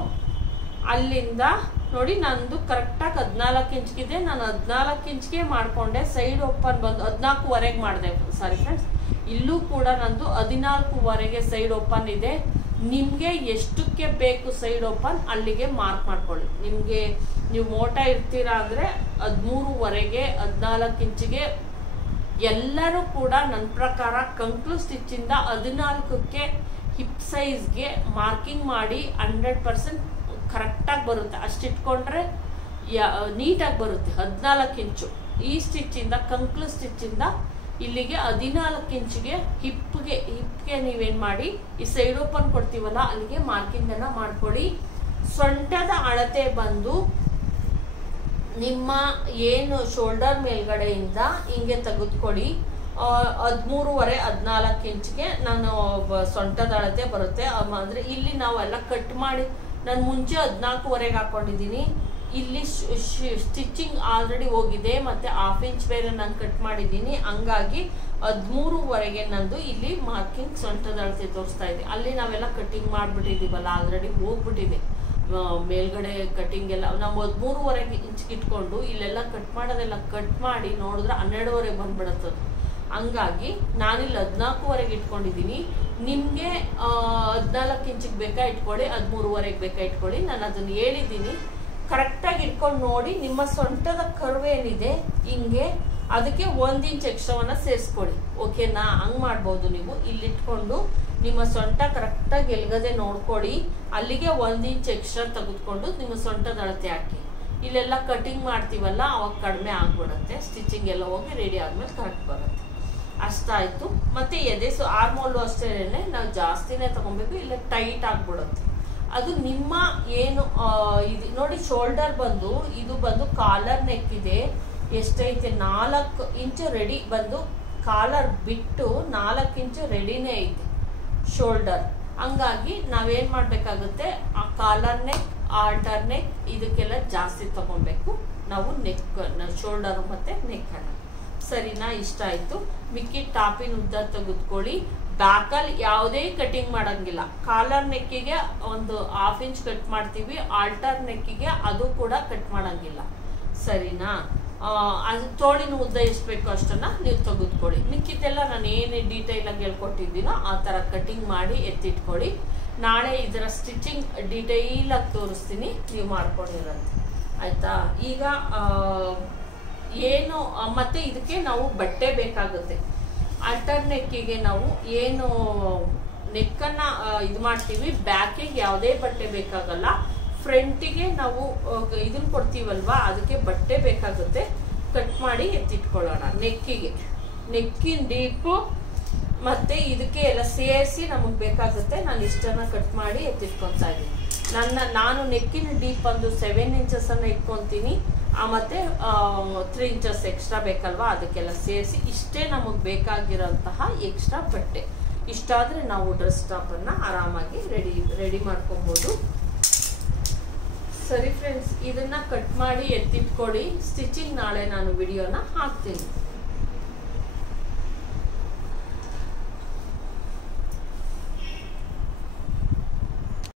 ಅಲ್ಲಿಂದ ನೋಡಿ, ನಂದು ಕರೆಕ್ಟಾಗಿ 14 ಇಂಚ್ಗಿದೆ, ನಾನು 14 ಇಂಚ್ಗೆ ಮಾಡಿಕೊಂಡೆ. ಸೈಡ್ ಓಪನ್ ಬಂದು 14ವರೆಗೆ ಮಾಡಿದೆ, ಸಾರಿ ಫ್ರೆಂಡ್ಸ್. ಇಲ್ಲೂ ಕೂಡ ನಂದು 14ವರೆಗೆ ಸೈಡ್ ಓಪನ್ ಇದೆ. ನಿಮಗೆ ಎಷ್ಟಕ್ಕೆ ಬೇಕು ಸೈಡ್ ಓಪನ್ ಅಲ್ಲಿಗೆ ಮಾರ್ಕ್ ಮಾಡ್ಕೊಳ್ಳಿ. ನಿಮಗೆ ನೀವು ಮೋಟಾ ಇರ್ತೀರಾ ಅಂದರೆ 13ವರೆಗೆ 14 ಇಂಚಿಗೆ ಎಲ್ಲರೂ ಕೂಡ ನನ್ನ ಪ್ರಕಾರ ಕಂಕ್ಲು ಸ್ಟಿಚ್ಚಿಂದ 14ಕ್ಕೆ ಹಿಪ್ ಸೈಜ್ಗೆ ಮಾರ್ಕಿಂಗ್ ಮಾಡಿ 100% ಕರೆಕ್ಟಾಗಿ ಬರುತ್ತೆ. ಅಷ್ಟಿಟ್ಕೊಂಡ್ರೆ ನೀಟಾಗಿ ಬರುತ್ತೆ. 14 ಇಂಚು ಈ ಸ್ಟಿಚ್ಚಿಂದ, ಕಂಕ್ಲು ಸ್ಟಿಚ್ಚಿಂದ ಇಲ್ಲಿಗೆ 14 ಇಂಚಿಗೆ ಹಿಪ್ಗೆ ನೀವೇನು ಮಾಡಿ ಈ ಸೈಡ್ ಓಪನ್ ಕೊಡ್ತೀವಲ್ಲ ಅಲ್ಲಿಗೆ ಮಾರ್ಕಿಂಗನ್ನು ಮಾಡ್ಕೊಳ್ಳಿ. ಸೊಂಟದ ಅಳತೆ ಬಂದು ನಿಮ್ಮ ಏನು ಶೋಲ್ಡರ್ ಮೇಲ್ಗಡೆಯಿಂದ ಹಿಂಗೆ ತೆಗೆದುಕೊಳ್ಳಿ. 13ವರೆ 14 ಇಂಚ್ಗೆ ನಾನು ಸೊಂಟದ ಅಳತೆ ಬರುತ್ತೆ. ಅಂದರೆ ಇಲ್ಲಿ ನಾವೆಲ್ಲ ಕಟ್ ಮಾಡಿ, ನಾನು ಮುಂಚೆ 14ವರೆಗೆ ಹಾಕ್ಕೊಂಡಿದ್ದೀನಿ. ಇಲ್ಲಿ ಸ್ಟಿಚಿಂಗ್ ಆಲ್ರೆಡಿ ಹೋಗಿದೆ, ಮತ್ತು 1/2 ಇಂಚ್ ಬೇರೆ ನಾನು ಕಟ್ ಮಾಡಿದ್ದೀನಿ. ಹಂಗಾಗಿ 13ವರೆಗೆ ನಂದು ಇಲ್ಲಿ ಮಾರ್ಕಿಂಗ್ ಸೊಂಟದ ಅಳತೆ ತೋರಿಸ್ತಾ ಇದೆ. ಅಲ್ಲಿ ನಾವೆಲ್ಲ ಕಟ್ಟಿಂಗ್ ಮಾಡಿಬಿಟ್ಟಿದ್ದೀವಲ್ಲ, ಆಲ್ರೆಡಿ ಹೋಗ್ಬಿಟ್ಟಿದೆ ಮೇಲ್ಗಡೆ ಕಟ್ಟಿಂಗ್ ಎಲ್ಲ. ನಾವು 13ವರೆಗೆ ಇಂಚ್ಗೆ ಇಟ್ಕೊಂಡು ಇಲ್ಲೆಲ್ಲ ಕಟ್ ಮಾಡೋದೆಲ್ಲ ಕಟ್ ಮಾಡಿ ನೋಡಿದ್ರೆ 12ವರೆಗೆ ಬಂದ್ಬಿಡುತ್ತದು. ಹಂಗಾಗಿ ನಾನಿಲ್ಲಿ 14ವರೆಗೆ ಇಟ್ಕೊಂಡಿದ್ದೀನಿ. ನಿಮಗೆ 14 ಇಂಚಿಗೆ ಬೇಕಾ ಇಟ್ಕೊಳ್ಳಿ, 13ವರೆಗೆ ಬೇಕಾ ಇಟ್ಕೊಳ್ಳಿ. ನಾನು ಅದನ್ನು ಹೇಳಿದ್ದೀನಿ. ಕರೆಕ್ಟಾಗಿ ಇಟ್ಕೊಂಡು ನೋಡಿ, ನಿಮ್ಮ ಸೊಂಟದ ಕರ್ವ್ ಏನಿದೆ ಹಿಂಗೆ ಅದಕ್ಕೆ 1 ಇಂಚ್ ಎಕ್ಸ್ಟ್ರಾವನ್ನು ಸೇರಿಸ್ಕೊಳ್ಳಿ. ಓಕೆನಾ? ಹಂಗೆ ಮಾಡ್ಬೋದು ನೀವು. ಇಲ್ಲಿಟ್ಕೊಂಡು ನಿಮ್ಮ ಸೊಂಟ ಕರೆಕ್ಟಾಗಿ ಎಲ್ಗದೆ ನೋಡ್ಕೊಳ್ಳಿ. ಅಲ್ಲಿಗೆ 1 ಇಂಚ್ ಎಕ್ಸ್ಟ್ರಾ ತೆಗೆದುಕೊಂಡು ನಿಮ್ಮ ಸೊಂಟದ ಅಳತೆ ಹಾಕಿ. ಇಲ್ಲೆಲ್ಲ ಕಟಿಂಗ್ ಮಾಡ್ತೀವಲ್ಲ ಅವಾಗ ಕಡಿಮೆ ಆಗ್ಬಿಡುತ್ತೆ. ಸ್ಟಿಚಿಂಗ್ ಎಲ್ಲ ಹೋಗಿ ರೆಡಿ ಆದ್ಮೇಲೆ ಕರೆಕ್ಟ್ ಬರುತ್ತೆ. ಅಷ್ಟಾಯಿತು. ಮತ್ತು ಎದೆ ಆರ್ಮೋಲು ಅಷ್ಟೇ ನಾವು ಜಾಸ್ತಿನೇ ತೊಗೊಬೇಕು, ಇಲ್ಲ ಟೈಟ್ ಆಗಿಬಿಡುತ್ತೆ. ಅದು ನಿಮ್ಮ ಏನು ಇದು ನೋಡಿ, ಶೋಲ್ಡರ್ ಬಂದು ಇದು ಬಂದು ಕಾಲರ್ ನೆಕ್ ಇದೆ. ಎಷ್ಟೈತೆ 4 ಇಂಚು ರೆಡಿ ಬಂದು, ಕಾಲರ್ ಬಿಟ್ಟು 4 ಇಂಚು ರೆಡಿನೇ ಐತೆ ಶೋಲ್ಡರ್. ಹಂಗಾಗಿ ನಾವೇನ್ ಮಾಡ್ಬೇಕಾಗುತ್ತೆ, ಆ ಕಾಲರ್ ನೆಕ್, ಆಲ್ಟರ್ ನೆಕ್ ಇದಕ್ಕೆಲ್ಲ ಜಾಸ್ತಿ ತಗೊಬೇಕು ನಾವು ನೆಕ್, ಶೋಲ್ಡರ್ ಮತ್ತೆ ನೆಕ್ ಅನ್ನ. ಸರಿನಾ? ಇಷ್ಟ ಆಯ್ತು. ಮಿಕ್ಕಿ ಟಾಪಿನ ಉದ್ದ ತೆಗೆದುಕೊಳ್ಳಿ. ಬ್ಯಾಕಲ್ಲಿ ಯಾವುದೇ ಕಟಿಂಗ್ ಮಾಡಂಗಿಲ್ಲ. ಕಾಲರ್ ನೆಕ್ಕಿಗೆ ಒಂದು 1/2 ಇಂಚ್ ಕಟ್ ಮಾಡ್ತೀವಿ, ಆಲ್ಟರ್ ನೆಕ್ಕಿಗೆ ಅದು ಕೂಡ ಕಟ್ ಮಾಡಂಗಿಲ್ಲ. ಸರಿನಾ? ಅದು ತೋಳಿನ ಉದ್ದ ಎಷ್ಟು ಬೇಕೋ ಅಷ್ಟನ್ನ ನೀವು ತೆಗೆದುಕೊಳ್ಳಿ. ಮಿಕ್ಕಿದ್ದೆಲ್ಲ ನಾನು ಏನೇ ಡೀಟೇಲ್ ಆಗಿ ಹೇಳ್ಕೊಟ್ಟಿದ್ದೀನೋ ಆ ಥರ ಕಟಿಂಗ್ ಮಾಡಿ ಎತ್ತಿಟ್ಕೊಳ್ಳಿ. ನಾಳೆ ಇದರ ಸ್ಟಿಚಿಂಗ್ ಡೀಟೇಲ್ ಆಗಿ ತೋರಿಸ್ತೀನಿ, ನೀವು ಮಾಡ್ಕೊಂಡಿರಂತೆ. ಆಯ್ತಾ? ಈಗ ಏನು ಮತ್ತೆ ಇದಕ್ಕೆ ನಾವು ಬಟ್ಟೆ ಬೇಕಾಗುತ್ತೆ. ಆಲ್ಟರ್ ನೆಕ್ಕಿಗೆ ನಾವು ಏನು ನೆಕ್ಕನ್ನು ಇದು ಮಾಡ್ತೀವಿ, ಬ್ಯಾಕಿಗೆ ಯಾವುದೇ ಬಟ್ಟೆ ಬೇಕಾಗಲ್ಲ. ಫ್ರಂಟಿಗೆ ನಾವು ಇದನ್ನ ಕೊಡ್ತೀವಲ್ವಾ, ಅದಕ್ಕೆ ಬಟ್ಟೆ ಬೇಕಾಗುತ್ತೆ. ಕಟ್ ಮಾಡಿ ಎತ್ತಿಟ್ಕೊಳ್ಳೋಣ. ನೆಕ್ಕಿನ ಡೀಪು ಮತ್ತು ಇದಕ್ಕೆ ಎಲ್ಲ ಸೇರಿಸಿ ನಮಗೆ ಬೇಕಾಗುತ್ತೆ. ನಾನು ಇಷ್ಟನ್ನು ಕಟ್ ಮಾಡಿ ಎತ್ತಿಟ್ಕೊತಾ ಇದ್ದೀನಿ. ನಾನು ನೆಕ್ಕಿನ ಡೀಪ್ ಒಂದು 7 ಇಂಚಸನ್ನು ಇಟ್ಕೊತೀನಿ. ಮತ್ತು 3 ಇಂಚಸ್ ಎಕ್ಸ್ಟ್ರಾ ಬೇಕಲ್ವಾ, ಅದಕ್ಕೆಲ್ಲ ಸೇರಿಸಿ ಇಷ್ಟೇ ನಮಗೆ ಬೇಕಾಗಿರೋಂತಹ ಎಕ್ಸ್ಟ್ರಾ ಬಟ್ಟೆ. ಇಷ್ಟಾದರೆ ನಾವು ಡ್ರೆಸ್ ಟಾಪನ್ನು ಆರಾಮಾಗಿ ರೆಡಿ ಮಾಡ್ಕೊಬೋದು. ಸರಿ ಫ್ರೆಂಡ್ಸ್, ಇದನ್ನ ಕಟ್ ಮಾಡಿ ಎತ್ತಿಟ್ಕೊಳ್ಳಿ. ಸ್ಟಿಚಿಂಗ್ ನಾಳೆ ನಾನು ವಿಡಿಯೋನ ಹಾಕ್ತೀನಿ.